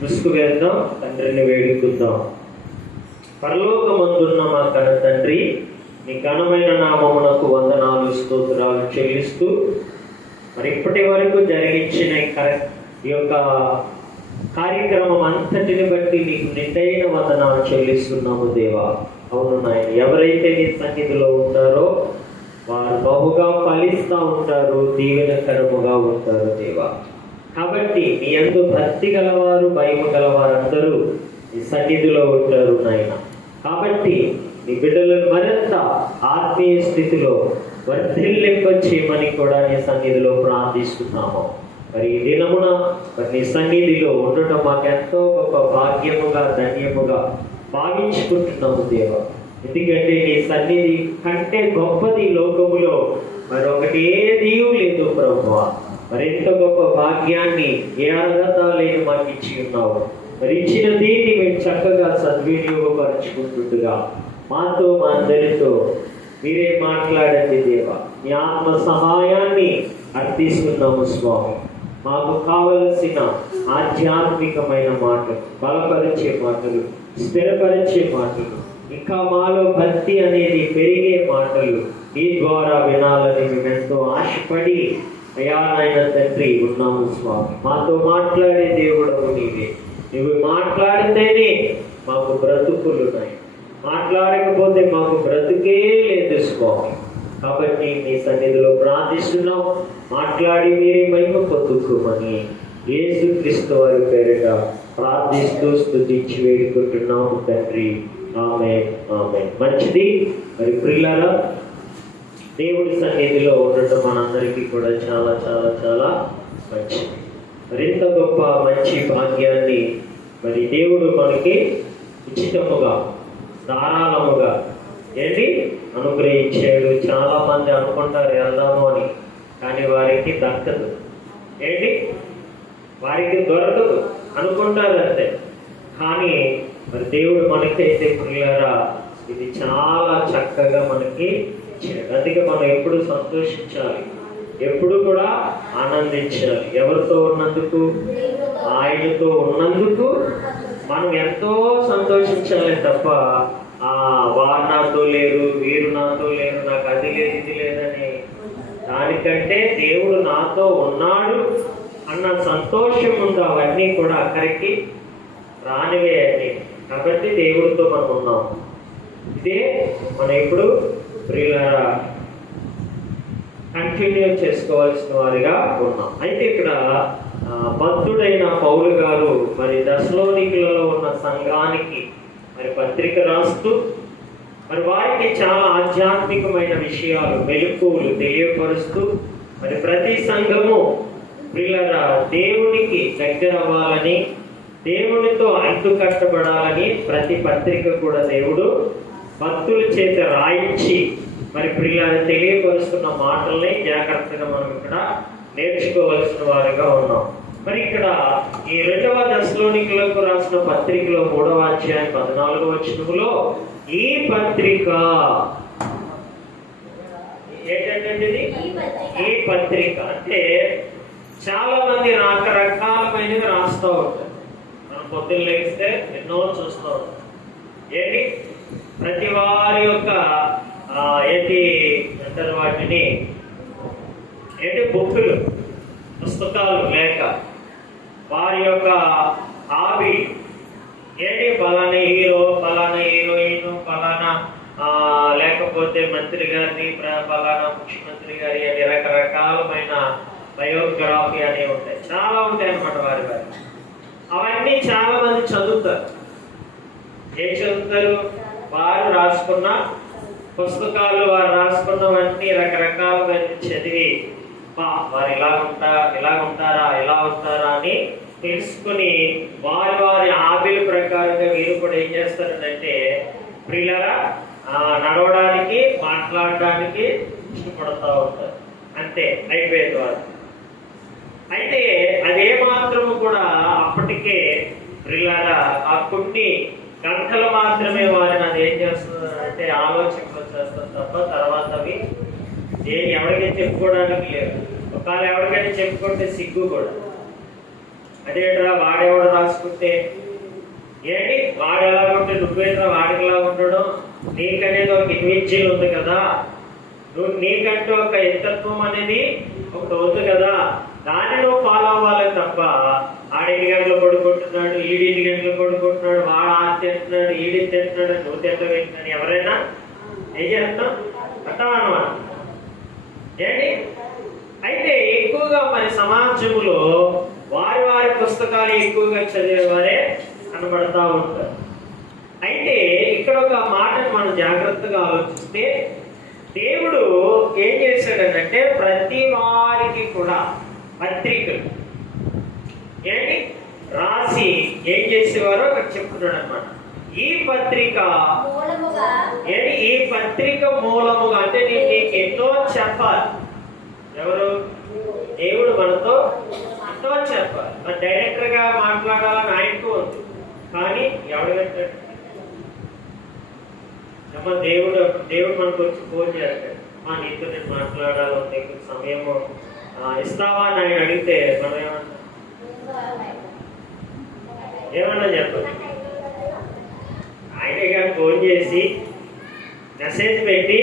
ముసుగు వేద్దాం, తండ్రిని వేడుకుందాం. పరలోకమందున్న మా కన్న తండ్రి, మీ ఘనమైన నామమునకు వందనాలు స్తోత్రాలు చెల్లిస్తూ మరి ఇప్పటి వరకు జరిగించిన ఈ యొక్క కార్యక్రమం అంతటిని బట్టి నీకు నిండైన వందనాలు చెల్లిస్తున్నాము దేవా. అవును నాయన, ఎవరైతే నీ సన్నిధిలో ఉంటారో వారు బహుగా ఫలిస్తూ ఉంటారు, దీవెనకరముగా ఉంటారు దేవా. కాబట్టి మీ యందు భక్తి గలవారు, భయము గలవారందరూ నీ సన్నిధిలో ఉంటారు నాయన. కాబట్టి నీ బిడ్డలను మరింత ఆత్మీయ స్థితిలో వర్ధిల్లింపచేయమని కూడా నీ సన్నిధిలో ప్రార్థిస్తున్నాము. మరి ఈ దినమున మరి నీ సన్నిధిలో ఉండటం మాకెంతో గొప్ప భాగ్యముగా, ధన్యముగా భావించుకుంటున్నాము దేవా. ఎందుకంటే నీ సన్నిధి కంటే గొప్పది లోకములో మరి ఒకటి ఏదీ లేదు ప్రభువా. మరింత గొప్ప భాగ్యాన్ని ఏ అర్హత లేని మాకు ఇచ్చి ఉన్నావు. మరి ఇచ్చిన దీన్ని మేము చక్కగా సద్వినియోగపరచుకుంటుండగా మాతో, మా అందరితో మీరే మాట్లాడండి దేవా. మీ ఆత్మ సహాయాన్ని అర్థిస్తున్నాము స్వామి. మాకు కావలసిన ఆధ్యాత్మికమైన మాటలు, బలపరిచే మాటలు, స్థిరపరిచే మాటలు, ఇంకా మాలో భక్తి అనేది పెరిగే మాటలు ఈ ద్వారా వినాలని మేము ఎంతో ఆశపడి అయానైన తండ్రి ఉన్నాము స్వామి. మాతో మాట్లాడే దేవుడవు నీవే. నువ్వు మాట్లాడితేనే మాకు బ్రతుకులున్నాయి, మాట్లాడకపోతే మాకు బ్రతుకే లేదు స్వామి. కాబట్టి మీ సన్నిధిలో ప్రార్థిస్తున్నాం, మాట్లాడి మీరే మహిమ పొందుకోమని యేసుక్రీస్తు వారి పేరిట ప్రార్థిస్తూ స్తుతించి వేడుకుంటున్నాము తండ్రి. ఆమేన్, ఆమేన్. మంచిది. మరి ప్రియులారా, దేవుడి సన్నిధిలో ఉండటం మనందరికీ కూడా చాలా చాలా చాలా మంచిది. మరింత గొప్ప మంచి భాగ్యాన్ని మరి దేవుడు మనకి ఉచితముగా, ధారాళముగా అనుగ్రహించాడు. చాలా మంది అనుకుంటారు వెళ్దాము అని, కానీ వారికి దక్కదు. వారికి దొరకదు అనుకుంటారు అంతే. కానీ మరి దేవుడు మనకైతే ప్రియులారా ఇది చాలా చక్కగా మనకి ఇచ్చాడు. అందుకే మనం ఎప్పుడు సంతోషించాలి, ఎప్పుడు కూడా ఆనందించాలి. ఎవరితో ఉన్నందుకు? ఆయనతో ఉన్నందుకు మనం ఎంతో సంతోషించాలి తప్ప వారు నాతో లేరు, వీరు నాతో లేరు, నాకు అది లేదు ఇది లేదని దానికంటే దేవుడు నాతో ఉన్నాడు అన్న సంతోషం ఉంది. అవన్నీ కూడా అక్కడికి రానివే అన్ని. కాబట్టి దేవుడితో మనం ఉన్నాం. ఇదే మనం ఇప్పుడు ప్రియులారా కంటిన్యూ చేసుకోవాల్సిన వారిగా ఉన్నాం. అయితే ఇక్కడ భక్తుడైన పౌలు గారు మరి దశలోనికులలో ఉన్న సంఘానికి మరి పత్రిక రాస్తూ మరి వారికి చాలా ఆధ్యాత్మికమైన విషయాలు, మెలకువలు తెలియపరుస్తూ మరి ప్రతి సంఘము ప్రియులారా దేవునికి దగ్గర అవ్వాలని, దేవునితో అంటు కట్టబడాలని ప్రతి పత్రిక కూడా దేవుడు భక్తుల చేత రాయించి మరి ప్రియులారా తెలియపరుస్తున్న మాటల్ని జాగ్రత్తగా మనం ఇక్కడ నేర్చుకోవలసిన వారిగా ఉన్నాం. మరి ఇక్కడ ఈ 2వ దశలోనికులకు రాసిన పత్రికలో 3వ అధ్యాయం 14వ వచనంలో ఈ పత్రిక ఏంటంటే ఈ పత్రిక అంటే చాలా మంది రకరకాలమైనవి రాస్తూ ఉంటారు. మనం పొద్దున్న లేస్తే ఎన్నో చూస్తూ ఉంటాం. ప్రతి వారి యొక్క అంటారు వాటిని బుక్కులు, పుస్తకాలు లేక వారి యొక్క హాబీ ఫలానా హీరో, ఫలానా హీరోయిన్, ఫలానా లేకపోతే మంత్రి గారిని, ఫలానా ముఖ్యమంత్రి గారి అని రకరకాలమైన బయోగ్రఫీ అనేవి ఉంటాయి, చాలా ఉంటాయి అన్నమాట. వారి అవన్నీ చాలా మంది చదువుతారు. ఏం చదువుతారు? వారు రాసుకున్న పుస్తకాలు, వారు రాసుకున్నవన్నీ రకరకాలుగా చదివి వారు ఇలా ఉంటారా అని తెలుసుకుని వారి హాబీల ప్రకారంగా వీరు కూడా ఏం చేస్తారంటే ప్రియులారా నడవడానికి, మాట్లాడడానికి ఇష్టపడతా ఉంటారు. అంతే, అయిపోయేది వారు. అయితే అదే మాత్రము కూడా అప్పటికే ప్రియులారా ఆ కొన్ని గంటలు మాత్రమే వారిని అది ఏం చేస్తుంది అంటే ఆలోచింపచేస్తుంది తప్ప తర్వాత అవి ఎవరికైనా చెప్పుకోవడానికి లేదు. ఒకవేళ ఎవరికైనా చెప్పుకుంటే సిగ్గు కూడా. అదేట్రా వాడెవడరా రాసుకుంటే ఏంటి వాడు ఎలా ఉంటే నువ్వేంద్ర వాడికి ఎలా ఉండడం, నీకనేది ఒక ఇన్విజిల్ ఉంది కదా, నీకంటూ ఒక ఎత్తత్వం అనేది ఒకటి ఉంది కదా, దాన్ని నువ్వు ఫాలో అవ్వాలి తప్ప 6 గంటలు పడుకుంటున్నాడు, 7 గంటలు పడుకుంటున్నాడు, వాడు ఆది తింటున్నాడు, ఈడి తింటున్నాడు, నువ్వు తింటాను ఎవరైనా ఏం చేస్తాం అంటాం అన్నమాట. ఏంటి అయితే ఎక్కువగా మరి సమాజంలో వారి వారి పుస్తకాలు ఎక్కువగా చదివేవారే కనబడతా ఉంటారు. అయితే ఇక్కడ ఒక మాటను మనం జాగ్రత్తగా ఆలోచిస్తే, దేవుడు ఏం చేశాడనంటే ప్రతి వారికి కూడా పత్రికలు ఏంటి రాసి ఏం చేసేవారో అక్కడ చెప్తున్నాడు అనమాట. ఈ పత్రిక ఏంటి, ఈ పత్రిక మూలముగా అంటే నేను నీకు ఎన్నో చెప్పాలి. ఎవరు? దేవుడు మనతో ఎన్నో చెప్పాలి. మరి డైరెక్టర్ గా మాట్లాడాలని ఆయనకు ఉంది, కానీ ఎవడు పెట్టాడు? దేవుడు మనకు వచ్చి ఫోన్ చేస్తాడు, నీతో నేను మాట్లాడాలి, నీకు సమయం ఇస్తావా అని ఆయన అడిగితే మనం ఏమన్నా చెప్పాలి. ఆయనే కానీ ఫోన్ చేసి మెసేజ్ పెట్టి,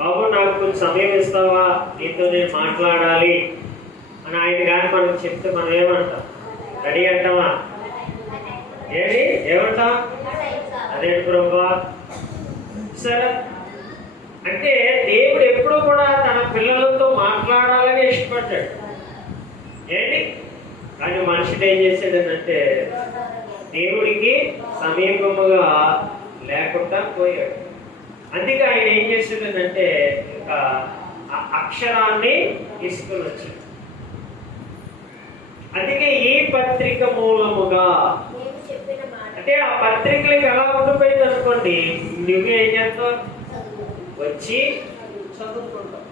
బాబు నాకు కొంచెం సమయం ఇస్తావా, నీతో నేను మాట్లాడాలి అని ఆయన కానీ మనకు చెప్తే మనం ఏమంటాం? రెడీ అంటావా? ఏమంటాం? అదే ప్రభా. సరే, అంటే దేవుడు ఎప్పుడు కూడా తన పిల్లలతో మాట్లాడాలని ఇష్టపడ్డాడు. ఏంటి కానీ మనుషుడు ఏం చేశాడనంటే దేవుడికి సమీపముగా లేకుండా పోయాడు. అందుకే ఆయన ఏం చేశాడనంటే ఇంకా అక్షరాన్ని తీసుకుని వచ్చాడు. అందుకే ఈ పత్రిక మూలముగా అంటే ఆ పత్రికలకు ఎలా ఉండిపోయింది అనుకోండి, నువ్వేం చేస్తావు? వచ్చి చదువుకుంటావు.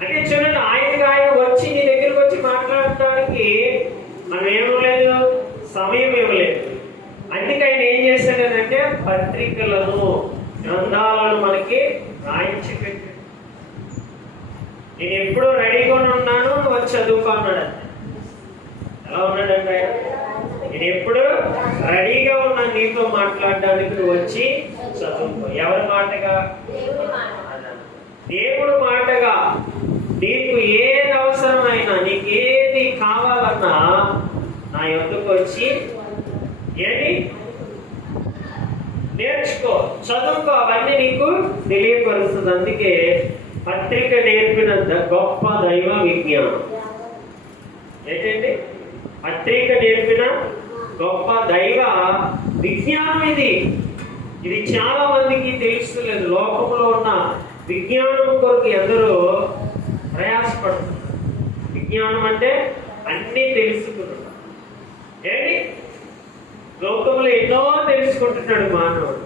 అంటే చూడండి, ఆయన వచ్చి నీ దగ్గరకు వచ్చి మాట్లాడటానికి మనం ఏమలేదు, సమయం ఇవ్వలేదు. అందుకే ఆయన ఏం చేశాడనంటే పత్రికలను, గ్రంథాలను మనకి రాయించి పెట్టాడు. నేను ఎప్పుడూ రెడీగా ఉన్నాను, నువ్వు వచ్చి చదువుకో అన్నాడు. ఎలా ఉన్నాడంటే, నేను ఎప్పుడు రెడీగా ఉన్నాను నీతో మాట్లాడడానికి, నువ్వు వచ్చి చదువుకో. ఎవరి మాటగా? దేవుడు మాటగా. నీకు ఏది అవసరమైనా, నీకు ఏది కావాలన్నా నా యొద్దకు వచ్చి ఏది నేర్చుకో, చదువుకో, అవన్నీ నీకు తెలియపరుస్తుంది. అందుకే పత్రిక నేర్పిన గొప్ప దైవ విజ్ఞానం ఏంటండి? పత్రిక నేర్పిన గొప్ప దైవ విజ్ఞానం ఇది చాలా మందికి తెలుస్తలేదు. లోకంలో ఉన్న విజ్ఞానం కొరకు ఎందరో ప్రయాసపడుతున్నారు. విజ్ఞానం అంటే అన్నీ తెలుసుకున్నాడు. ఏంటి లోకంలో ఎన్నో తెలుసుకుంటున్నాడు మానవుడు.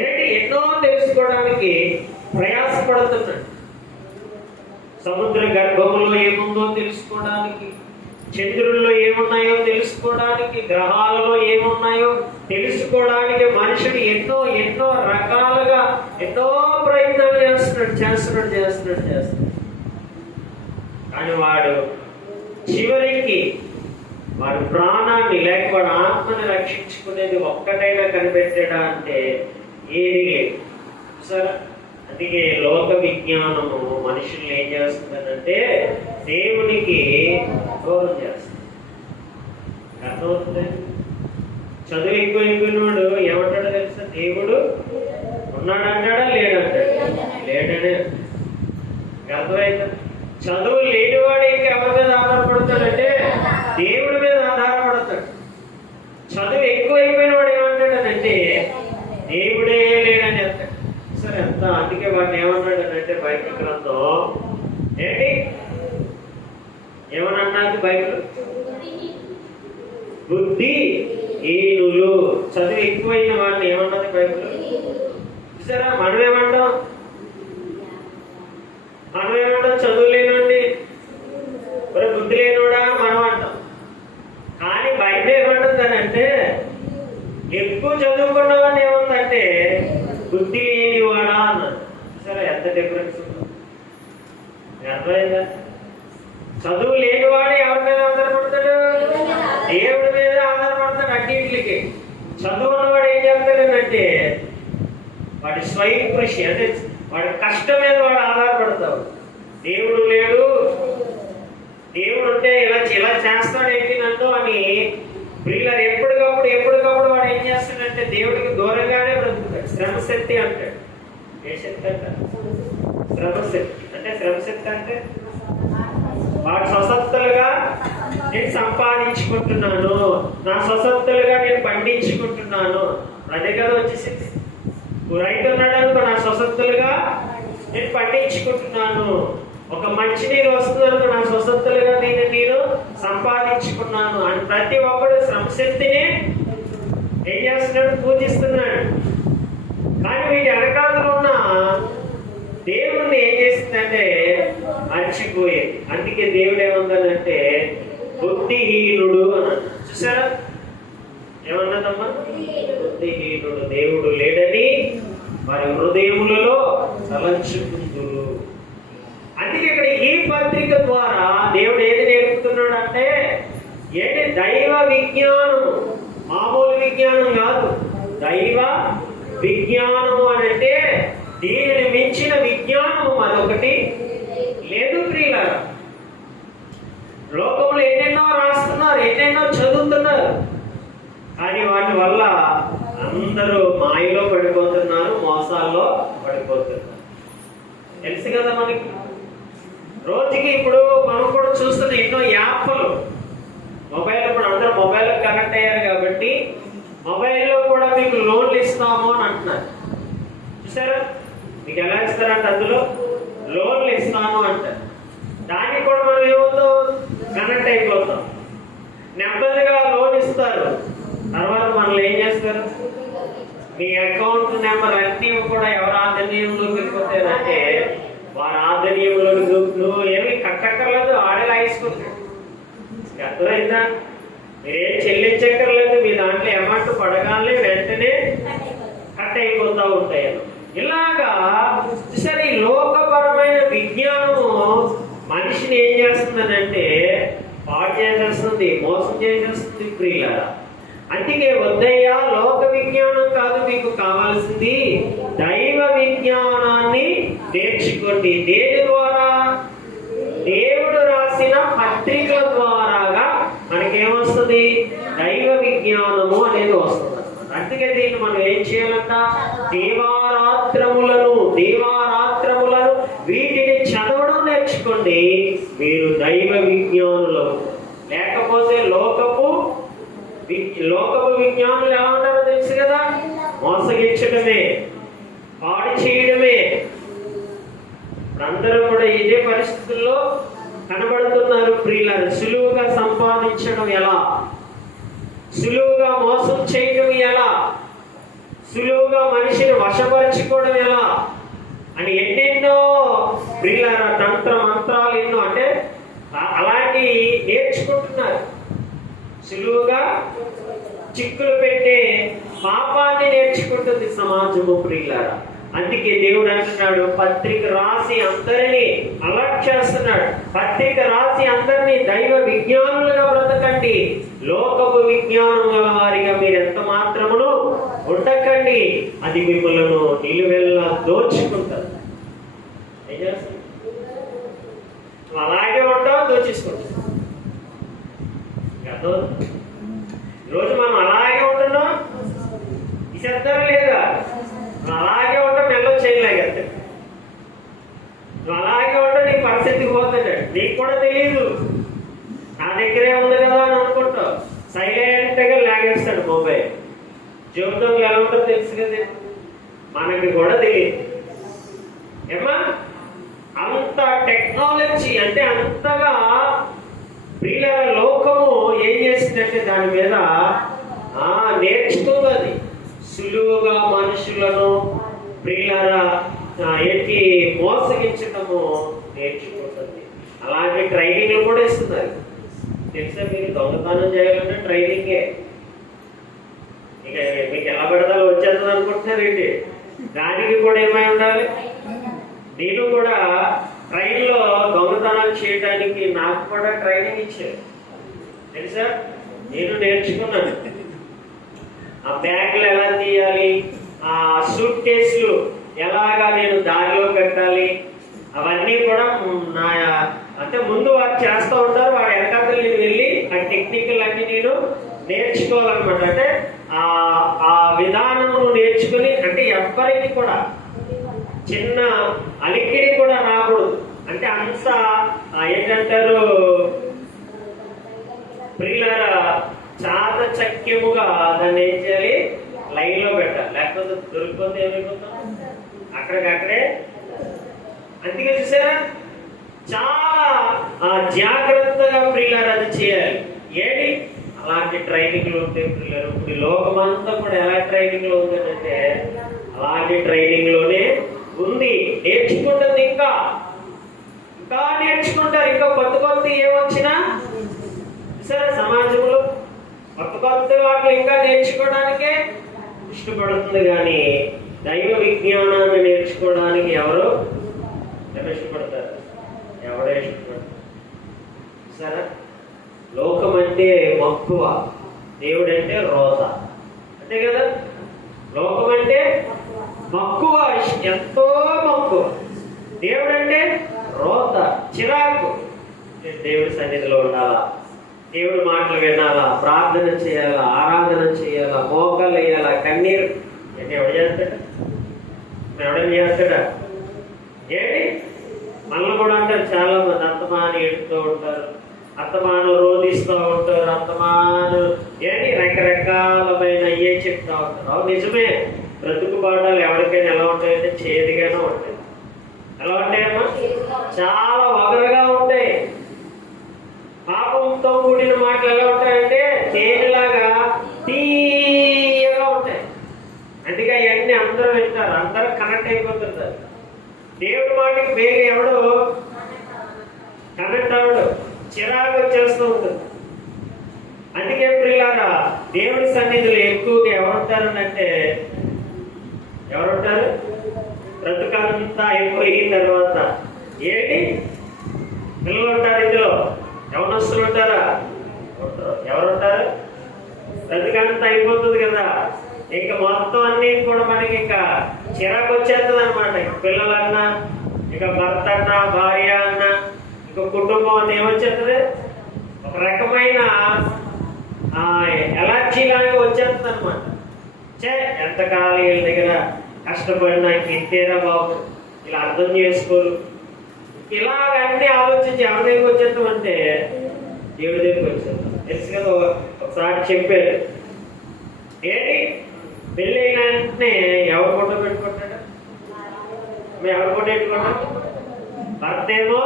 ఏంటి ఎన్నో తెలుసుకోవడానికి ప్రయాసపడుతున్నాడు. సముద్ర గర్భంలో ఏముందో తెలుసుకోవడానికి, చంద్రుల్లో ఏమున్నాయో తెలుసుకోవడానికి, గ్రహాలలో ఏమున్నాయో తెలుసుకోవడానికి మనుషుడు ఎన్నో ఎన్నో రకాలుగా ఎన్నో ప్రయత్నాలు చేస్తున్నాడు. కానీ వాడు చివరికి వాడి ప్రాణాన్ని లేక వాడు ఆత్మని రక్షించుకునేది ఒక్కటైనా కనిపెట్టాడా అంటే ఏది లేదు. సరే, అందుకే లోక విజ్ఞానము మనుషుల్ని ఏం చేస్తుందంటే దేవునికి దూరం చేస్తుంది. అర్థమవుతుంది? చదువు ఎక్కువైపోయినవాడు ఏమంటాడో తెలుసా? దేవుడు ఉన్నాడంటాడా లేడంటాడు? లేడనే. అర్థమైందా? చదువు లేనివాడు ఇంకా ఎవరి మీద ఆధారపడతాడంటే దేవుడి మీద ఆధారపడతాడు. చదువు ఎక్కువైపోయిన వాడు ఏమంటాడనంటే దేవుడే లేడని అంటాడు. సరే, ఎంత అందుకే వాడిని ఏమన్నాడనంటే బైబిల్ గ్రంథం ఏంటి ఏమన్నది? బైబిల్ బుద్ధి హీనులు. చదువు ఎక్కువైన వాడిని ఏమన్నది బైబిల్? చూసారా? మనమేమంటాం? చదువు లేనండి, బుద్ధి లేనుడా మనం అంటాం. కానీ బైబిల్ ఏమంటుందనంటే ఎక్కువ చదువుకున్నవాడిని ఏముందంటే బుద్ధి లేనివాడా అన్నాడు. సరే, ఎంత డిఫరెన్స్ ఉందో అర్థమైందా? చదువు లేనివాడే ఎవరి మీద ఆధారపడతాడు? దేవుడి మీద ఆధారపడతాడు అన్నింటికి. చదువు ఉన్నవాడు ఏం చేస్తాడంటే వాడి స్వయం కృషి అంటే వాడి కష్టం మీద వాడు ఆధారపడతాడు. దేవుడు లేడు, దేవుడు ఉంటే ఇలా చేస్తాడేంటి నన్ను అని పిల్లలు ఎప్పటికప్పుడు వాడు ఏం చేస్తాడంటే దేవుడికి దూరంగానే బ్రతుకుతాడు. శ్రమశక్తి అంటాడు. ఏ శక్తి అంటారు? శ్రమశక్తి అంటే వాడు స్వసత్తులుగా నేను సంపాదించుకుంటున్నాను, నా స్వసత్తులుగా నేను పండించుకుంటున్నాను. అదే కదా వచ్చేసింది. రైతు ఉన్నాడు అనుకో, నా స్వసత్తులుగా నేను పండించుకుంటున్నాను. ఒక మంచినీరు వస్తుంది అనుకో, నా స్వసత్తులుగా నేను సంపాదించుకున్నాను అని ప్రతి ఒక్కడు శ్రమశక్తిని ఏం చేస్తున్నాడు? పూజిస్తున్నాడు. కానీ వీటి వెనకాలలో ఉన్న దేవుణ్ణి ఏం చేసిందంటే మర్చిపోయేది. అందుకే దేవుడు ఏమన్నాడంటే బుద్ధిహీనుడు అన్నాడు. చూసారా ఏమన్నదమ్మా? బుద్ధిహీనుడు, దేవుడు లేడని వారి హృదయములలో తలంచుకుందురు. అందుకే ఇక్కడ ఈ పత్రిక ద్వారా దేవుడు ఏది నేర్పుతున్నాడు అంటే ఏంటి? దైవ విజ్ఞానము. మామూలు విజ్ఞానం కాదు, దైవ విజ్ఞానము అని అంటే దీనిని మించిన విజ్ఞానము మరొకటి లేదు ప్రియులారా. లోకంలో ఎన్నెన్నో రాస్తున్నారు, ఎన్నెన్నో చదువుతున్నారు, కానీ వాటి వల్ల అందరూ మాయలో పడిపోతున్నారు, మోసాల్లో పడిపోతున్నారు. తెలుసు కదా మనకి. రోజుకి ఇప్పుడు మనం కూడా చూస్తున్న ఎన్నో యాప్లు, మొబైల్ ఇప్పుడు అందరూ మొబైల్ కనెక్ట్ అయ్యారు కాబట్టి మొబైల్లో కూడా మీకు లోన్లు ఇస్తాము అని అంటున్నారు. చూసారా? మీకు ఎలా ఇస్తారంటే అందులో లోన్లు ఇస్తాను అంటారు. దానికి కూడా మనం ఏమవుతాం? కనెక్ట్ అయిపోతాం. నెమ్మదిగా లోన్ ఇస్తారు, తర్వాత మనల్ని ఏం చేస్తారు? మీ అకౌంట్ నెంబర్ అన్నీ కూడా ఎవరు ఆధీనంలోకి వెళ్ళిపోతారంటే వారి ఆధీనంలోకి నువ్వు ఏమి కట్టక్కర్లేదు, ఆడే లాగేసుకుంటాడు. అర్థమైందా? మీరేం చెల్లించక్కర్లేదు, మీ దాంట్లో అమౌంట్ పడగానే వెంటనే కట్ అయిపోతూ ఉంటాయి. ఇలాగా సరే లోకపరమైన విజ్ఞానము మనిషిని ఏం చేస్తుందనంటే పాడు చేసేస్తుంది, మోసం చేసేస్తుంది ప్రియులారా. అందుకే వద్దయ్యా, లోక విజ్ఞానం కాదు మీకు కావాల్సింది, దైవ విజ్ఞానాన్ని నేర్చుకోండి. దేని ద్వారా? దేవుడు రాసిన పత్రికల ద్వారాగా మనకేమొస్తుంది? దైవ విజ్ఞానము అనేది వస్తుంది. అందుకే దీన్ని మనం ఏం చేయాలంట? దేవారాత్రములను వీటిని చదవడం నేర్చుకోండి, మీరు దైవ విజ్ఞానులు. లేకపోతే లోకపు విజ్ఞానులు ఎలా ఉంటారో తెలుసు కదా? మోసగించడమే, పాడు చేయడమే. అందరూ కూడా ఇదే పరిస్థితుల్లో కనబడుతున్నారు ప్రియులారు. సులువుగా సంపాదించడం ఎలా, సులువుగా మోసం చేయడం ఎలా, సులువుగా మనిషిని వశపరుచుకోవడం ఎలా అని ఎన్నెన్నో ప్రియులారా తంత్ర మంత్రాలు ఎన్నో అంటే అలాంటి నేర్చుకుంటున్నారు. సులువుగా చిక్కులు పెట్టే పాపాన్ని నేర్చుకుంటుంది సమాజము ప్రియులారా. అందుకే దేవుడు అంటున్నాడు, పత్రిక రాసి అందరినీ అలర్ట్ చేస్తున్నాడు. పత్రిక రాసి అందరినీ దైవ విజ్ఞానులుగా బ్రతకండి, లోకపు విజ్ఞానం గల వారిగా మీరు ఎంత మాత్రమును ఉండకండి, అది మిమ్మల్ని నిలువెల్లా దోచుకుంటారు. ఏం చేస్తారు? అలాగే ఉంటావు, దోచేసుకుంటాం. ఈరోజు మనం అలాగే ఉంటున్నాం, ఇసేద్దారు లేదా? అలాగే ఉంటా మెల్ల చేయలేగంటే నువ్వు అలాగే ఉంటా నీ పరిస్థితికి పోతాడు. నీకు కూడా తెలియదు, నా దగ్గరే ఉంది కదా అని అనుకుంటావు. సైలెంట్గా లాగేస్తాడు మొబైల్. జీవితంలో ఎలా ఉంటుందో తెలుసు కదా, మనకి కూడా తెలియదు. ఏమా అంత టెక్నాలజీ అంటే అంతగా ప్రియుల లోకము ఏం చేసిందంటే దాని మీద నేర్చుతుంది. సులువుగా మనుషులను ప్రియులారా ఏంటి మోసగించటము నేర్చుకుంటుంది. అలాంటి ట్రైనింగ్లు కూడా ఇస్తున్నారు తెలుసా? మీరు దొంగతనం చేయాలంటే ట్రైనింగే. ఇక మీకు ఎలా పెడతాలో వచ్చేస్తుంది అనుకుంటున్నారు ఏంటి? దానికి కూడా ఏమై ఉండాలి? నేను కూడా ట్రైన్లో దొంగతనాలు చేయడానికి నాకు కూడా ట్రైనింగ్ ఇచ్చారు తెలుసా? నేను నేర్చుకున్నాను. ఆ బ్యాగులు ఎలా తీయాలి, ఆ సూట్ కేసులు ఎలాగా నేను దారిలో పెట్టాలి, అవన్నీ కూడా నా అంటే ముందు వారు చేస్తూ ఉంటారు. వాడు వెనకాతలు నేను వెళ్ళి ఆ టెక్నికల్ అన్ని నేను నేర్చుకోవాలన్నమాట. అంటే ఆ విధానం నేర్చుకుని, అంటే ఎవ్వరికి కూడా చిన్న అలికిడి కూడా రాకూడదు. అంటే అంత ఏంటంటారు ప్రియులారా, చాత చక్యముగా దాన్ని ఏం చేయాలి, లైన్ లో పెట్టాలి. లేకపోతే దొరికిపోతే ఏమైపోతాం, అక్కడికక్కడే. అందుకే చూసారా, చాలా జాగ్రత్తగా ప్రియులారా అది చేయాలి. ఏది అలాంటి ట్రైనింగ్లు ఉంటాయి ప్రియులారు. ఇప్పుడు లోకమంతా కూడా ఎలా ట్రైనింగ్ లో ఉందంటే అలాంటి ట్రైనింగ్ లోనే ఉంది. నేర్చుకుంటుంది, ఇంకా నేర్చుకుంటారు. ఇంకా కొత్త కొత్త ఏమొచ్చినా సరే సమాజంలో కొత్త కొత్త వాటిని ఇంకా నేర్చుకోవడానికే ఇష్టపడుతుంది. కానీ దైవ విజ్ఞానాన్ని నేర్చుకోవడానికి ఎవరు ఇష్టపడతారు? ఎవడే ఇష్టపడతారు? సరే, లోకం అంటే మక్కువ, దేవుడంటే రోత, అంతే కదా. లోకం అంటే మక్కువ, ఎంతో మక్కువ. దేవుడంటే రోత, చిరాకు. దేవుడి సన్నిధిలో ఉండాలా, దేవుడి మాటలు వినాలా, ప్రార్థన చేయాలా, ఆరాధన చేయాలా, మోకాలు వేయాలా, కన్నీరు. అంటే ఎవడు చేస్తాడా? ఎవడని చేస్తాడా? ఏంటి మనల్ని కూడా అంటారు చాలా మంది, అత్తమాను ఎడుతూ ఉంటారు, అత్తమాను రోధిస్తూ ఉంటారు, అత్తమాను ఏంటి రకరకాలమైన అయ్యే చెప్తా ఉంటారు. నిజమే, బ్రతుకు పాఠాలు ఎవరికైనా ఎలా ఉంటాయంటే చేదుగానే ఉంటాయి. ఎలా ఉంటాయమ్మా? చాలా వగరగా ఉంటాయి. పాపంతో కూడిన మాటలు ఎలా ఉంటాయంటే తేనెలాగా తీయగా ఉంటాయి. అందుకే అవన్నీ అందరూ వింటారు, అందరూ కనెక్ట్ అయిపోతుంటారు. దేవుడి మాటకి వేగ ఎవడు కనెక్ట్ అవడు, చిరాకు వచ్చేస్తూ ఉంటుంది. అందుకే ప్రియులారా, దేవుడి సన్నిధిలో ఎక్కువగా ఎవరుంటారంటే ఎవరుంటారు? బ్రతుకంతా అయిపోయిన తర్వాత ఏంటి పిల్లలు ఉంటారు, ఇందులో యవనస్తులు ఉంటారా? ఎవరుంటారు? బ్రతుకంతా అయిపోతుంది కదా, ఇంకా మొత్తం అన్ని కూడా మనకి ఇంకా చిరాకు వచ్చేస్తుంది అనమాట. ఇక పిల్లలన్నా, ఇక భర్త అన్నా, భార్య అన్నా, ఇక కుటుంబం అన్న ఏమొచ్చేస్తుంది, ఒక రకమైన ఎలర్జీ లాగా వచ్చేస్తుంది అనమాట. ఎంతకాలం వీళ్ళ దగ్గర కష్టపడినా ఇంతేరా బాబు, ఇలా అర్థం చేసుకోరు, ఇలాగన్నీ ఆలోచించి ఎవరి దగ్గరికి వచ్చేస్తాం అంటే దేవుడి దగ్గరికి వచ్చేస్తాం. తెలుసు కదా, ఒకసారి చెప్పారు ఏంటి, పెళ్ళి అయిన వెంటనే ఎవరు ఫోటో పెట్టుకుంటాడు? ఎవరు ఫోటో పెట్టుకుంటాడు? భర్త ఏమో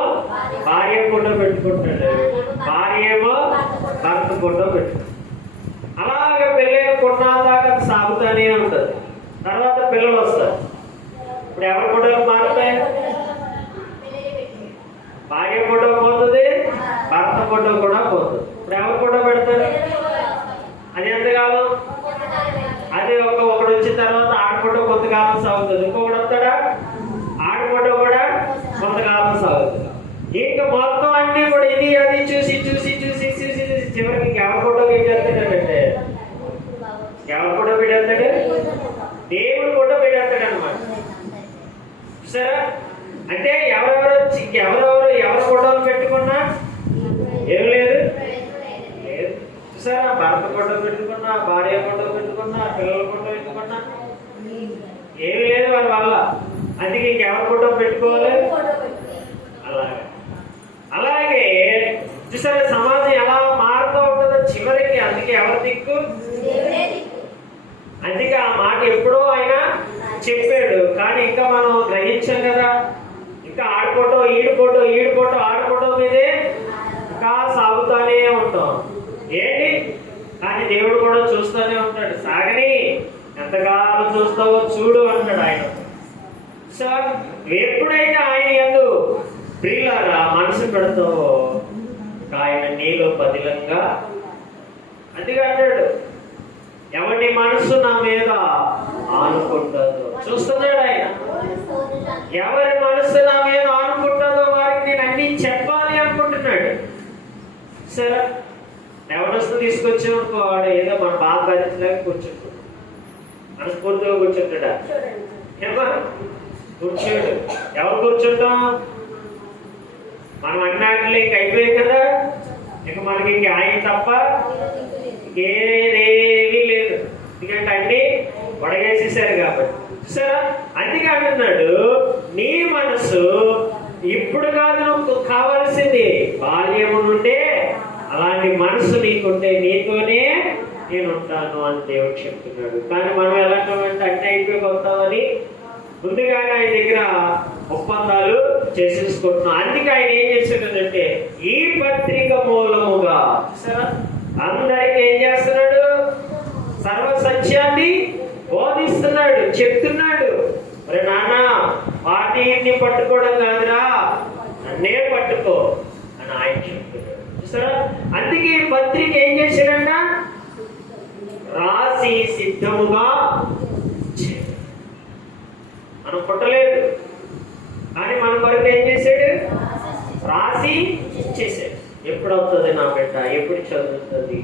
భార్య ఫోటో పెట్టుకుంటాడు, భార్య ఏమో భర్త ఫోటో పెట్టుకుంటాడు. అలాగే పెళ్ళైన కొన్నాళ్ళ దాకా సాగుతూనే ఉంటుంది. తర్వాత పిల్లలు వస్తారు. ఇప్పుడు ఎవరి ఫోటోలు మారుతాయి? భార్య ఫోటో పోతుంది, భర్త ఫోటో కూడా పోతుంది. ఇప్పుడు ఎవరి ఫోటో పెడతారు? అది ఎంతకాలం? అది ఒకడు వచ్చిన తర్వాత ఆడ ఫోటో కొంతకాలం సాగుతుంది, ఇంకొకటి వస్తాడా, ఆడ ఫోటో కూడా కొంతకాలం సాగుతుంది. ఇంకా మొత్తం అన్ని కూడా ఇది అది చూసి చూసి చూసి చూసి చూసి చివరికి ఎవరి ఫోటో పెట్టేస్తాడంటే ఎవరి ఫోటో పెట్టేస్తాడు? దేవుడి ఫోటో పెట్టేస్తాడు అనమాట. చూసారా? అంటే ఎవరి ఫోటోలు పెట్టుకున్నా ఏం లేదు. చూసారా? భర్త ఫోటో పెట్టుకున్నా, భార్య ఫోటో పెట్టుకున్నా, పిల్లల ఫోటో పెట్టుకున్నా ఏమి లేదు వారి వల్ల. అందుకే ఇంకెవరి ఫోటో పెట్టుకోవాలి? అలాగే చూసారా, సమాజం ఎలా మారుతూ ఉంటుందో చివరికి. అందుకే ఎవరి దిక్కు? అందుకే ఆ మాట ఎప్పుడో ఆయన చెప్పాడు, కానీ ఇంకా మనం గ్రహించాం కదా. ఇంకా ఆడఫోటో ఈడిఫోటో ఈడిఫోటో ఆడఫోటో మీదే ఇంకా సాగుతూనే ఉంటాం. ఏంటి కానీ దేవుడు కూడా చూస్తూనే ఉంటాడు. సాగని, ఎంతకాలం చూస్తావో చూడు అంటాడు ఆయన. సో ఎప్పుడైతే ఆయన యందు ప్రియులారా మనసు పెడతావో ఆయన నీలో పదిలంగా. అందుకే అంటాడు, ఎవరి మనసు నా మీద ఆనుకుంటుందో. చూస్తున్నాడు ఆయన, ఎవరి మనసు నా మీద ఆనుకుంటుందో వారికి నేను అన్ని చెప్పాలి అనుకుంటున్నాడు. సరే, ఎవరిస్తూ తీసుకొచ్చాం అనుకో, వాడు ఏదో మన బాధ భరించలేక కూర్చుంటాడు, మనస్ఫూర్తిగా కూర్చుంటాడా? ఏమా కూర్చోడు. ఎవరు కూర్చుంటాం? మనం అన్నాటిలో ఇంక అయిపోయాయి కదా, ఇక మనకి ఇంక ఆయన తప్ప ఇంకేదేమీ లేదు. ఎందుకంటే అన్ని వడగేసేసారు కాబట్టి. చూసారా? అందుకే అంటున్నాడు, నీ మనసు ఇప్పుడు కాదు నువ్వు కావాల్సింది, బాల్యము నుండే అలాంటి మనసు నీకుంటే నీతోనే నేను ఉంటాను అని దేవుడు చెప్తున్నాడు. కానీ మనం ఎలాంటి అంటే అయిపోయి ముందుగానే ఆయన దగ్గర ఒప్పందాలు చేసేసుకుంటున్నాం. అందుకే ఆయన ఏం చేశాడంటే ఈ పత్రిక మూలముగా అందరికి ఏం చేస్తున్నాడు? సర్వ సత్యాన్ని బోధిస్తున్నాడు, చెప్తున్నాడు. మరి నాన్న వాటిని పట్టుకోవడం కాదురా, నన్నే పట్టుకో అని ఆయన చెప్తున్నాడు. చూసారా? అందుకే ఈ పత్రిక ఏం చేశాడంట? రాసి సిద్ధముగా. మనం పుట్టలేదు, కానీ మన కొరకు ఏం చేశాడు? రాసి చేశాడు. ఎప్పుడు అవుతుంది నా బిడ్డ, ఎప్పుడు చదువుతుంది,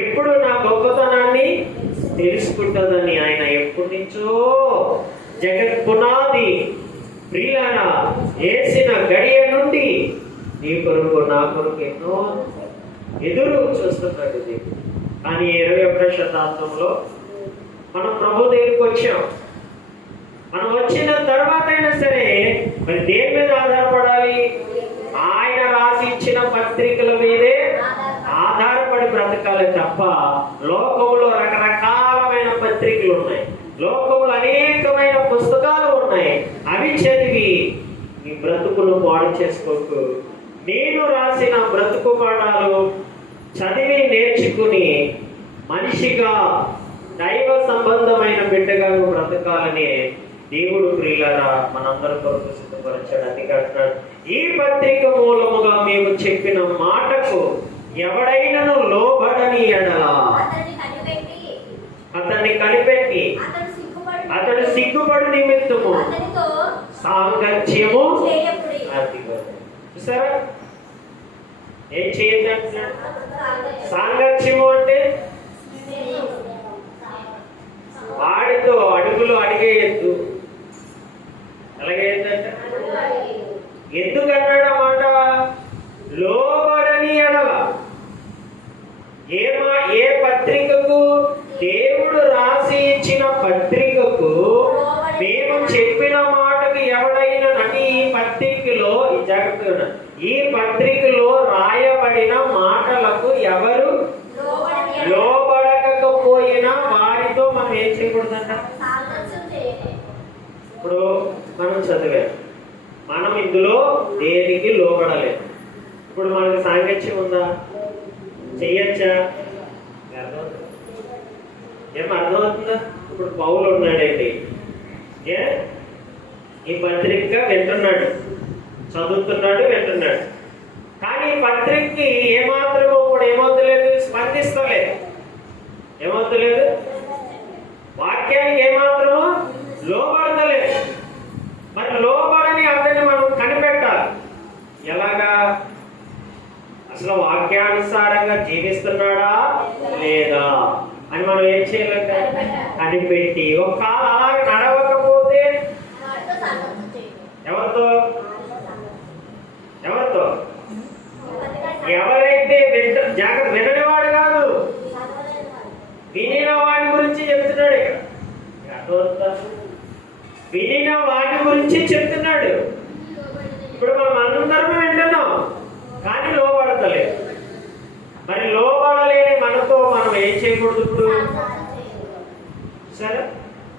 ఎప్పుడు నా గొప్పతనాన్ని తెలుసుకుంటుందని ఆయన ఎప్పటి నుంచో జగత్ పునాది ప్రియులారా వేసిన గడియ నుండి నీ కొరకు నా కొరకు ఎన్నో ఎదురు చూస్తున్నాడు. కానీ 21వ శతాబ్దంలో మనం ప్రభు దగ్గరికి వచ్చాం. మనం వచ్చిన తర్వాత అయినా సరే మరి దేని మీద ఆధారపడాలి? ఆయన రాసి ఇచ్చిన పత్రికల మీదే ఆధారపడి బ్రతకాలి తప్ప లోకంలో రకరకాలమైన పత్రికలు ఉన్నాయి, లోకంలో అనేకమైన పుస్తకాలు ఉన్నాయి. అవి చదివి నీ బ్రతుకును పాడు చేసుకోకు. నేను రాసిన బ్రతుకు పాఠాలు చదివి నేర్చుకుని మనిషిగా దైవ సంబంధమైన బిడ్డగా బ్రతకాలని దేవుడు ప్రియులారా మనందరి కొరకు సిద్ధపరచాడు. అందుకంటున్నాడు, ఈ పత్రిక మూలముగా మేము చెప్పిన మాటకు ఎవడైనను లోబడని ఎడల అతన్ని కనిపెట్టి అతడు సిగ్గుపడి నిమిత్తము సాంగత్యము. చూసారా? ఏం చేయొద్దు? సాంగత్యము అంటే వాడితో అడుగులు అడిగేయద్దు. అలాగేంటంటే ఎందుకన్నాడు ఆ మాట? లోబడని ఎడల. ఏ పత్రికకు? దేవుడు రాసి ఇచ్చిన పత్రికకు మేము చెప్పిన మాటకు ఎవడైనా అంటే ఈ పత్రికలో జాగ్రత్తగా, ఈ పత్రికలో రాయబడిన మాటలకు ఎవరు లోబడకపోయినా వారితో మనం ఏం చేయకూడదంట? ఇప్పుడు మనం చదివాం, మనం ఇందులో దేనికి లోబడలేదు. ఇప్పుడు మనకి సాంగత్యం ఉందా? చెయ్యొచ్చా? ఏం అర్థమవుతుందా? ఇప్పుడు పౌలు ఉన్నాడండి, ఈ పత్రిక వింటున్నాడు, చదువుతున్నాడు, వింటున్నాడు. కానీ ఈ పత్రికకి ఏమాత్రమో ఇప్పుడు ఏమవుతలేదు, స్పందిస్తలేదు. ఏమవుతలేదు? వాక్యానికి ఏమాత్రమో లోబడతలేదు. మరి లోబడని అతన్ని మనం కనిపెట్టాలి. ఎలాగా? అసలు వాక్యానుసారంగా జీవిస్తున్నాడా లేదా అని మనం ఏం చేయాలంటే కనిపెట్టి, ఒకవేళ అలాగే నడవకపోతే ఎవరితో ఎవరితో ఎవరైతే జాగ్రత్త విననివాడు కాదు, వినిన వాడి గురించి చెప్తున్నాడు. ఇక్కడ వినిన వాడి గురించి చెప్తున్నాడు. ఇప్పుడు మనం అందరం వింటున్నాం, కానీ లోబడతలేదు. మరి లోబడలేని మనతో మనం ఏం చేయకూడదు? ఇప్పుడు సరే,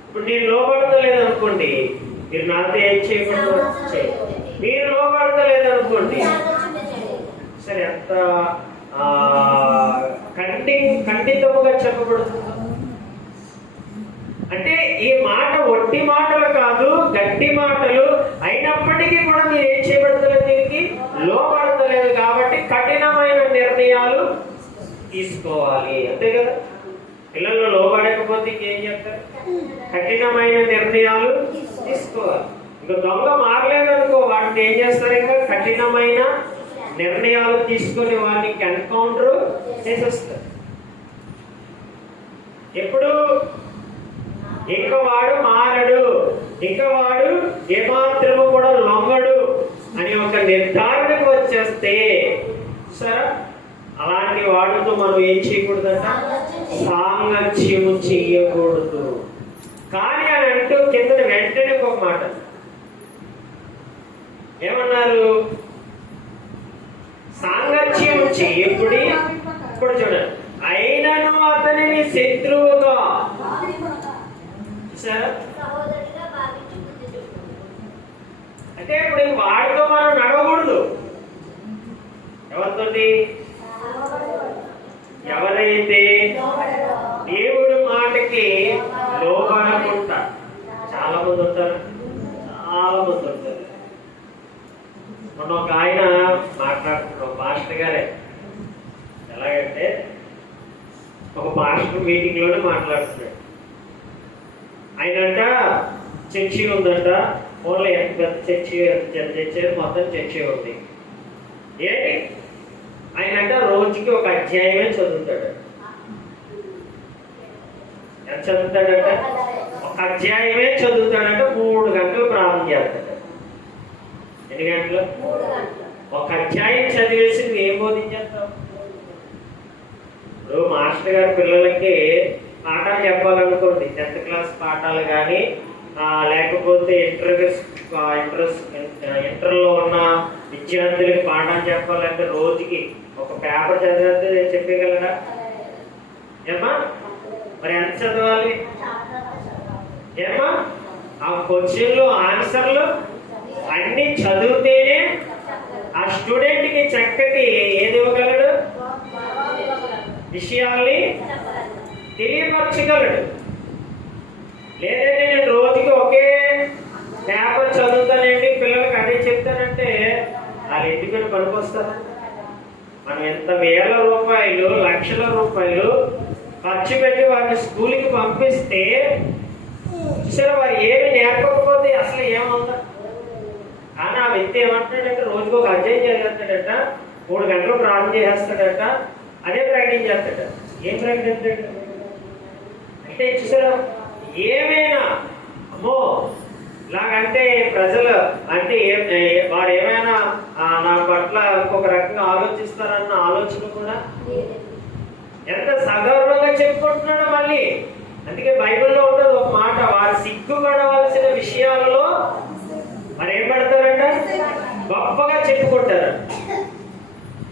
ఇప్పుడు నేను లోబడతలేదు అనుకోండి, మీరు నాతో ఏం చేయకూడదు? మీరు లోబడతలేదు అనుకోండి, సరే ఎంత ఖండితముగా చెప్పబడుతుంది. అంటే ఈ మాట ఒట్టి మాటలు కాదు, గట్టి మాటలు అయినప్పటికీ కూడా మీరు ఏం చేయబడతలేదు, దీనికి లోబడతలేదు. కాబట్టి కఠినమైన నిర్ణయాలు తీసుకోవాలి. అంతే కదా? పిల్లలు లోబడకపోతే ఇంకేం చెప్తారు? కఠినమైన నిర్ణయాలు తీసుకోవాలి. ఇంకా దొంగ మారలేదనుకో, వాటిని ఏం చేస్తారు? ఇంకా కఠినమైన నిర్ణయాలు తీసుకొని వాడిని ఎన్కౌంటర్ చేసేస్తారు. ఎప్పుడు ఇంకా వాడు మారడు, ఇంకా వాడు ఏమాత్రము కూడా లొంగడు అని ఒక నిర్ధారణకు వచ్చేస్తే సరే, అలాంటి వాడితో మనం ఏం చేయకూడదంట? సాంగత్యము చెయ్యకూడదు. కానీ అని అంటూ కింద వెంటనే ఒక మాట ఏమన్నారు? సాంగత్యం చెయ్యకుడి. ఇప్పుడు చూడండి, అయినను అతనిని శత్రువుగా అంటే ఇప్పుడు వాడితో మనం నడవకూడదు. ఎవరితోటి? ఎవరైతే దేవుడు మాటకి లోబడకుండా. చాలా మంది ఉంటారు, చాలా మంది ఉంటారు. మొన్న ఒక ఆయన మాట్లాడుతున్నాడు, పాస్టర్ గారే. ఎలాగంటే ఒక పాస్టర్ మీటింగ్ లోనే మాట్లాడుతున్నాడు. ఆయనంట చర్చి ఉందంట, ఓన్లీ ఎంత పెద్ద చర్చి, చర్చి మొత్తం చర్చి ఉంది. ఏంటి ఆయనంట రోజుకి ఒక అధ్యాయమే చదువుతాడు. ఎంత చదువుతాడంట? ఒక అధ్యాయమే చదువుతాడంట. 3 గంటలు ప్రారంభం చేస్తాడు. ఎన్ని గంటలు? ఒక అధ్యాయం చదివేసి నువ్వు ఏం బోధించేస్తావు? ఇప్పుడు మాస్టర్ గారి పిల్లలకి పాఠాలు చెప్పాలనుకోండి, 10th క్లాస్ పాఠాలు కానీ లేకపోతే ఇంటర్లో ఉన్న విద్యార్థులకి పాఠాలు చెప్పాలంటే రోజుకి ఒక పేపర్ చదివితే చెప్పగలరా? ఏమా మరి ఎంత చదవాలి? ఏమా ఆ క్వశ్చన్లు ఆన్సర్లు అన్ని చదివితేనే ఆ స్టూడెంట్ కి చక్కటి ఏది ఇవ్వగలడు? విషయాల్ని తెలియపరచగలడు. లేదంటే నేను రోజుకి ఒకే పేపర్ చదువుతానండి, పిల్లలకి అదే చెప్తానంటే వాళ్ళు ఎందుకని పనికొస్తారు? మనం ఎంత వేల రూపాయలు, లక్షల రూపాయలు ఖర్చు పెట్టి వారిని స్కూల్కి పంపిస్తే సరే వారు ఏమి నేర్పకపోతే అసలు ఏమవుతా? కానీ ఆ వ్యక్తి ఏమంటాడంటే రోజుకు ఒక అధ్యాయం చదివేస్తాడట, 3 గంటలు ప్రారంభం చేసేస్తాడట, అదే ప్రకటన చేస్తాడట. ఏం ప్రకటిస్తాడు అంటే చూసారా, ఏమైనా అమ్మో ఇలాగంటే ప్రజలు అంటే వారు ఏమైనా నా పట్ల ఇంకొక రకంగా ఆలోచిస్తారన్న ఆలోచన కూడా ఎంత సగౌరవంగా చెప్పుకుంటున్నాడో మళ్ళీ. అందుకే బైబిల్లో ఉంటుంది ఒక మాట, వారు సిగ్గుపడవలసిన విషయాలలో మరి ఏం పడతారంట? గొప్పగా చెప్పుకుంటారు.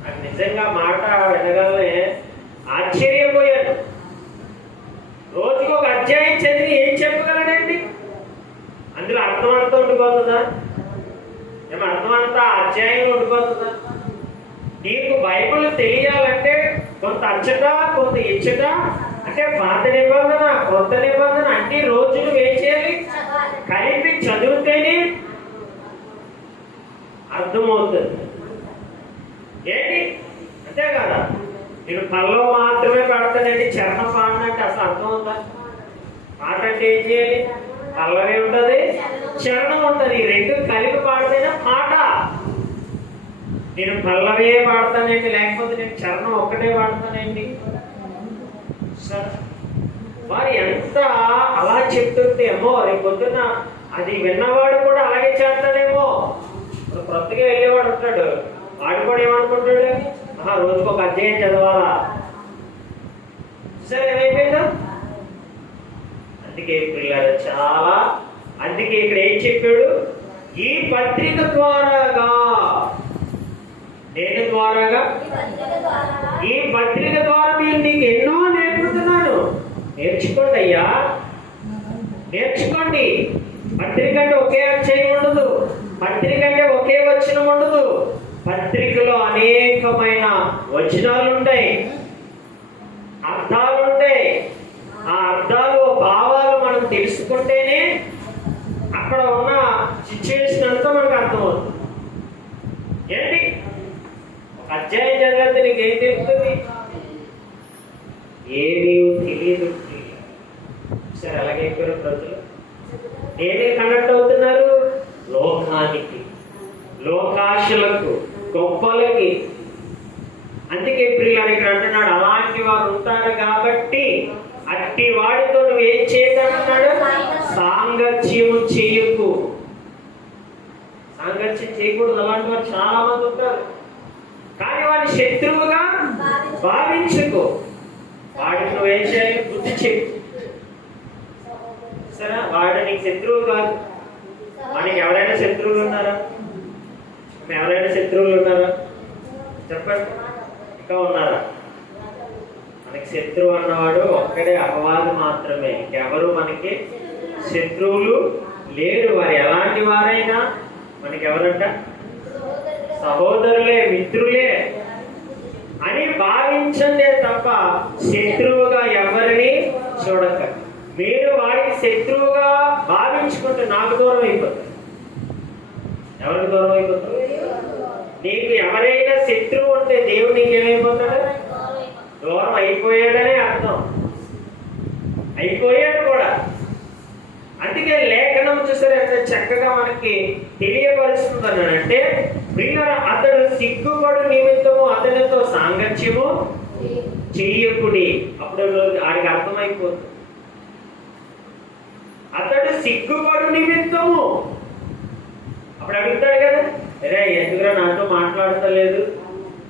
అది నిజంగా మాట వినగానే ఆశ్చర్యపోయాను. రోజుకి ఒక అధ్యాయం చదివి ఏం చెప్పగలడండి? అందులో అర్థమంతా ఉండిపోతుందా? ఏమో అర్థమంతా అధ్యాయం ఉండిపోతుందా? నీకు బైబిల్ తెలియాలంటే కొంత అచ్చట, కొంత ఇచ్చట, అంటే పాత నిబంధన, కొత్త నిబంధన అన్ని రోజులు ఏం చేయాలి? కలిపి చదివితేనే అర్థమవుతుంది. ఏంటి అంతే కదా? నేను పళ్ళలో మాత్రమే పెడతానండి, చరణం పాడినంటే అసలు అర్థం ఉందా? పాట అంటే ఏం చేయాలి? పల్లవే ఉంటుంది, చరణం ఉంటుంది. ఈ 2 కలిపి పాడితేనే పాట. నేను పల్లవే పాడతానండి, లేకపోతే నేను చరణం ఒక్కటే పాడతానండి. వారు ఎంత అలా చెప్తుంటే ఏమో రేపు పొద్దున్న అది విన్నవాడు కూడా అలాగే చేస్తాడేమో. కొత్తగా వెళ్ళేవాడు ఉంటాడు, వాడు కూడా ఏమనుకుంటాడు? రోజుకు ఒక అధ్యాయం చదవాలా? సరే ఏమైపోయిందా? అందుకే పిల్లలు చాలా, అందుకే ఇక్కడ ఏం చెప్పాడు? ఈ పత్రిక ద్వారాగా, నేను ద్వారాగా, ఈ పత్రిక ద్వారా మీరు నీకు ఎన్నో నేర్పుతున్నాను. నేర్చుకోండి అయ్యా, నేర్చుకోండి. పత్రిక అంటే ఒకే అధ్యాయం ఉండదు, పత్రిక అంటే ఒకే వచనం ఉండదు. పత్రికలో అనేకమైన వచనాలు ఉంటాయి, అర్థాలు ఉంటాయి. ఆ అర్థాలు, భావాలు మనం తెలుసుకుంటేనే అక్కడ ఉన్న సిచ్యువేషన్ అంతా మనకు అర్థమవుతుంది. ఏంటి ఒక అధ్యాయం చదివితే నీకేం తెలుస్తుంది? ఏమీ తెలియదు. సరే అలాగే ప్రజలు నేనే కనెక్ట్ అవుతున్నారు లోకానికి, లోకాశలకు, గొప్పలకి. అందుకే ప్రియులారా ఇక్కడ అంటున్నాడు, అలాంటి వారు ఉంటారు కాబట్టి అట్టి వాడితో నువ్వు ఏం చేయగలన్నాడు? సాంగత్యము చేయకు. సాంగత్యం చేయకూడదు. అలాంటి వారు చాలా మంది ఉంటారు. కానీ వాడిని శత్రువుగా భావించుకో. వాడికి నువ్వేం చేయాలి? బుద్ధి చెప్పు. సరే, వాడు నీకు శత్రువు కాదు. మనకి ఎవరైనా శత్రువులు ఉన్నారా? ఎవరైనా శత్రువులు ఉన్నారా? చెప్పండి. ఇంకా ఉన్నారా? మనకి శత్రువు అన్నవాడు ఒక్కడే అపవాదు మాత్రమే. ఇంకెవరు మనకి శత్రువులు లేరు. వారు ఎలాంటి వారైనా మనకి ఎవరంట? సహోదరులే, మిత్రులే అని భావించండి తప్ప శత్రువుగా ఎవరిని చూడక. మీరు వాడికి శత్రువుగా భావించుకుంటే నాకు దూరం అయిపోతారు. ఎవరికి దూరం అయిపోతారు? నీకు ఎవరైనా శత్రువు ఉంటే దేవుడు నీకు ఏమైపోతాడు? దూరం అయిపోయాడనే అర్థం. అయిపోయాడు కూడా. అందుకే లేఖనం చూసారు ఎంత చక్కగా మనకి తెలియపరుస్తుంది. అంటే అతడు సిగ్గుపడు నిమిత్తము అతనితో సాంగత్యము చెయ్యకుడి. అప్పుడు ఆడికి అర్థమైపోతుంది. అతడు సిగ్గుపడు నిమిత్తము. అప్పుడు అడుగుతాడు కదా, అరే ఎందుకురా నాతో మాట్లాడతలేదు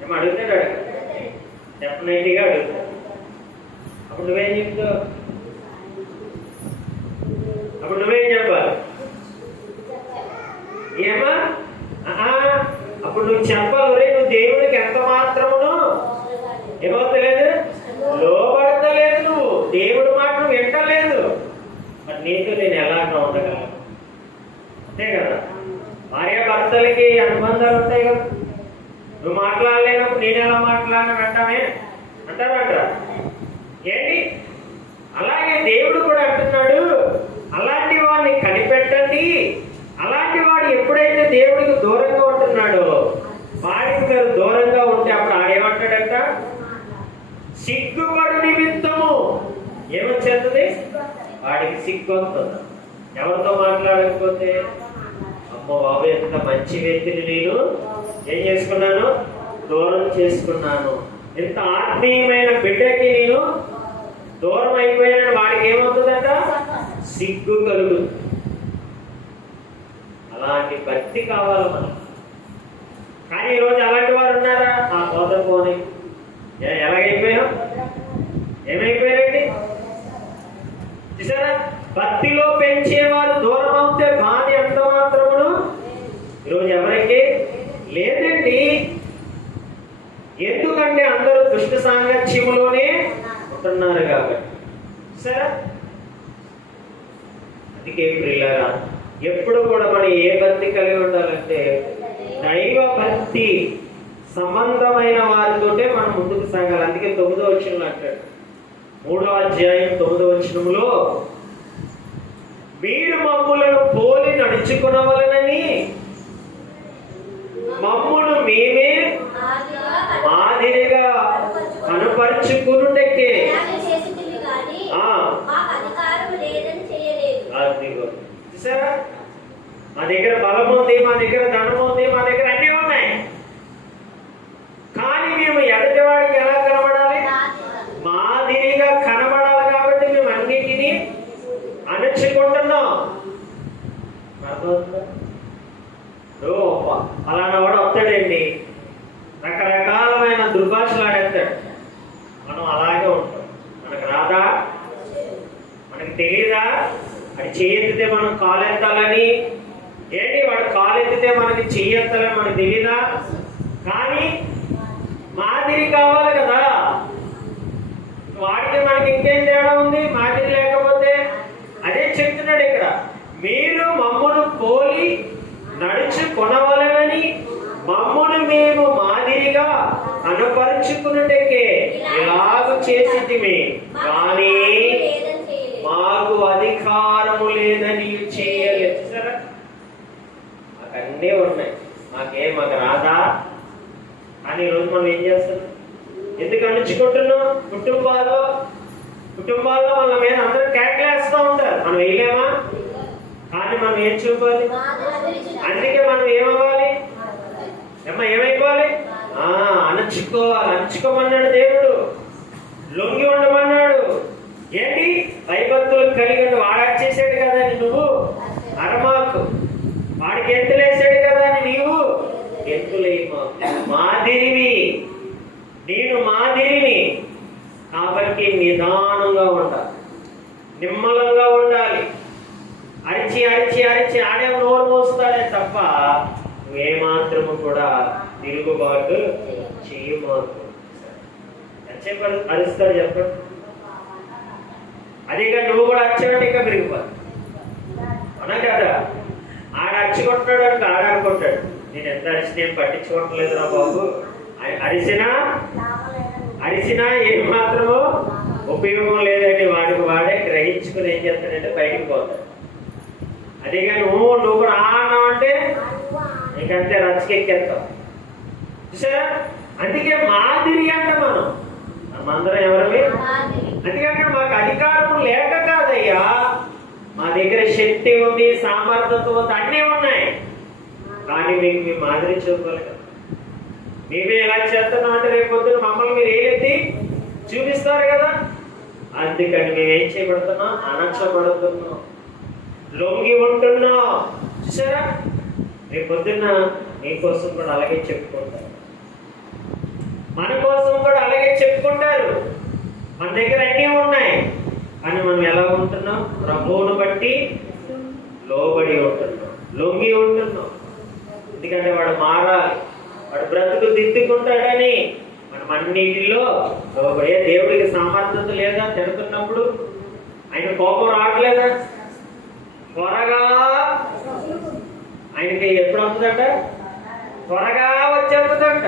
ఏమో అడుగుతాడు. డెఫినెట్గా అడుగుతాడు. అప్పుడు నువ్వేం చెప్తావు? అప్పుడు నువ్వేం చెప్పాలి? ఏమా? అప్పుడు నువ్వు చెప్పాలి, ఒరే నువ్వు దేవుడికి ఎంత మాత్రమును ఏమవుతలేదు, లోబడతలేదు, నువ్వు దేవుడి మాట నువ్వు వింటలేదు. మరి నీతో నేను ఎలాగా ఉండగలను? అంతే కదా. భార్యాభర్తలకి అనుబంధాలు ఉంటాయి కదా. నువ్వు మాట్లాడలేనప్పుడు నేను ఎలా మాట్లాడిన వెంటనే అంటారా? ఏంటి? అలాగే దేవుడు కూడా అంటున్నాడు, అలాంటి వాడిని కనిపెట్టండి. అలాంటి వాడు ఎప్పుడైతే దేవుడికి దూరంగా ఉంటున్నాడో, వాడికి మీరు దూరంగా ఉంటే అప్పుడు ఆడేమంటాడంట? సిగ్గుపడు నిమిత్తము. ఏమొచ్చేస్తుంది? వాడికి సిగ్గు వస్తుంది. ఎవరితో మాట్లాడకపోతే, అమ్మో బాబు ఎంత మంచి వ్యక్తిని నేను ఏం చేసుకున్నాను? దూరం చేసుకున్నాను. ఎంత ఆత్మీయమైన బిడ్డకి నేను దూరం అయిపోయాను. వాడికి ఏమవుతుందంట? సిగ్గు కలుగుతుంది. అలాంటి భక్తి కావాలి మనకు. కానీ ఈరోజు అలాంటి వారు ఉన్నారా? ఆ పోనీ ఎలాగైపోయాం? ఏమైపోయారండి? చూసారా? భక్తిలో పెంచేవారు దూరం అవుతే బాధ ఎంత మాత్రమును ఈరోజు ఎవరికి లేదండి. ఎందుకంటే అందరూ దుష్ట సాంగత్యములోనే ఉంటున్నారు కాబట్టి. సరే, అందుకే ప్రియులారా ఎప్పుడు కూడా మనం ఏ భక్తి కలిగి ఉండాలంటే దైవ భక్తి సంబంధమైన వారితోటే మనం ముందుకు సాగాలి. అందుకే 9వ వచనంలో అంటాడు, 3వ అధ్యాయం 9వ వచనంలో, మీరు మమ్ములను పోలి నడుచుకునవలెనని మమ్మును మేమే మాదిరిగా కనుపరుచుకునుటకే. చూసారా? మా దగ్గర బలం ఉంది, మా దగ్గర ధనం ఉంది, మా దగ్గర అన్నీ ఉన్నాయి. కానీ మేము ఎదుటివాడికి ఎలా కనబడాలి? మాదిరిగా కనబడాలి. కాబట్టి మేము అన్నిటినీ అణుచుకుంటున్నాం. అలాంటి వాడు వస్తాడండి, రకరకాలమైన దుర్భాషలు ఆడేస్తాడు. మనం అలాగే ఉంటాం. మనకు రాదా? మనకి తెలియదా? అది చేయెత్తితే మనం కాలెత్తాలని. ఏంటి? వాడు కాలెత్తితే మనకి చెయ్యెత్తాలని మనకు తెలీదా? కానీ మాదిరి కావాలి కదా. వాడికి మనకి ఇంకేం తేడా ఉంది? మాదిరి లేకపోతే. అదే చెప్తున్నాడు ఇక్కడ, మీరు మమ్మును పోలి నడుచుకొనవలెనని మమ్మును మేము మాదిరిగా అనుపరుచుకున్నట్టుకే ఇలాగ చేసితిమి, కానీ మాకు అధికారము లేదని చేయలేదు. సరే, మాకు అన్నీ ఉన్నాయి, మాకు రాదా? కానీ ఈరోజు మనం ఏం చేస్తున్నాం? ఎందుకు అణుచుకుంటున్నాం? కుటుంబాల్లో మన మీద అందరూ కేకలేస్తూ ఉంటారు. మనం వేయలేమా? కానీ మనం ఏం చూపాలి? అందుకే మనం ఏమవ్వాలి? ఏమైపోవాలి? అణచుకోవాలి. అణచుకోమన్నాడు దేవుడు, లొంగి ఉండమన్నాడు. ఏంటి? భయభక్తులు కలిగి వాడు చేశాడు కదా అని నువ్వు అరమాకు, వాడికి ఎత్తులేసాడు కదా అని నీవు ఎత్తులేమా. మాదిరివి, నేను మాదిరిని కాబట్టి నిదానంగా ఉండాలి, నిమ్మలంగా ఉండాలి. అరిచి అరిచి అరిచి ఆడే నోరు మోస్తాడే తప్ప నువ్వేమాత్రము కూడా తిరుగుబాటు చేయమాకు. ఎంతసేపు అరుస్తాడు చెప్పండి? అదేగా నువ్వు కూడా అరిచావంటే ఇంకా పెరిగిపోదు, అవునా కదా? ఆడ అరిచికొంటాడు అంటే ఆడాడుకుంటాడు, నేను ఎంత అరిచి నేను పట్టించుకోవట్లేదురా బాబు. అరిచినా ఏం మాత్రమో ఉపయోగం లేదండి. వాడికి వాడే గ్రహించుకుని ఏం చేస్తాడంటే బయటికి పోతాడు. అదేగా నువ్వు కూడా అన్నావు అంటే నీకంతే రచ్చకెక్కేస్తావు. చూసారా? అందుకే మాదిరి అంట మనమందరం ఎవరివి? అందుకంటే మాకు అధికారం లేక కాదయ్యా, మా దగ్గర శక్తి ఉంది, సామర్థ్యత ఉంది, అన్నీ ఉన్నాయి. కానీ మీకు మీ మాదిరి చూపాలి కదా. మేమే ఎలా చేస్తున్నాం అంటే రేపు పొద్దున మమ్మల్ని మీరు ఏదైతే చూపిస్తారు కదా. అందుకని మేమేం చేయబడుతున్నాం? అణచబడుతున్నాం, లొంగి ఉంటున్నాం. చూసారా? రేపు పొద్దున్న మీకోసం కూడా అలాగే చెప్పుకుంటారు, మన కోసం కూడా అలాగే చెప్పుకుంటారు. మన దగ్గర అన్నీ ఉన్నాయి, కానీ మనం ఎలా ఉంటున్నాం? ప్రభువును బట్టి లోబడి ఉంటున్నాం, లొంగి ఉంటున్నాం. ఎందుకంటే వాడు మారాలి, వాడు బ్రతుకు దిద్దుకుంటాడని మనం అన్నిటిలో లోబడే. దేవుడికి సామర్థ్యత లేదా? తిడుతున్నప్పుడు ఆయన కోపం రావట్లేదా? త్వరగా ఆయనకి ఎప్పుడు అవుతుందంట? త్వరగా వచ్చేస్తుందంట.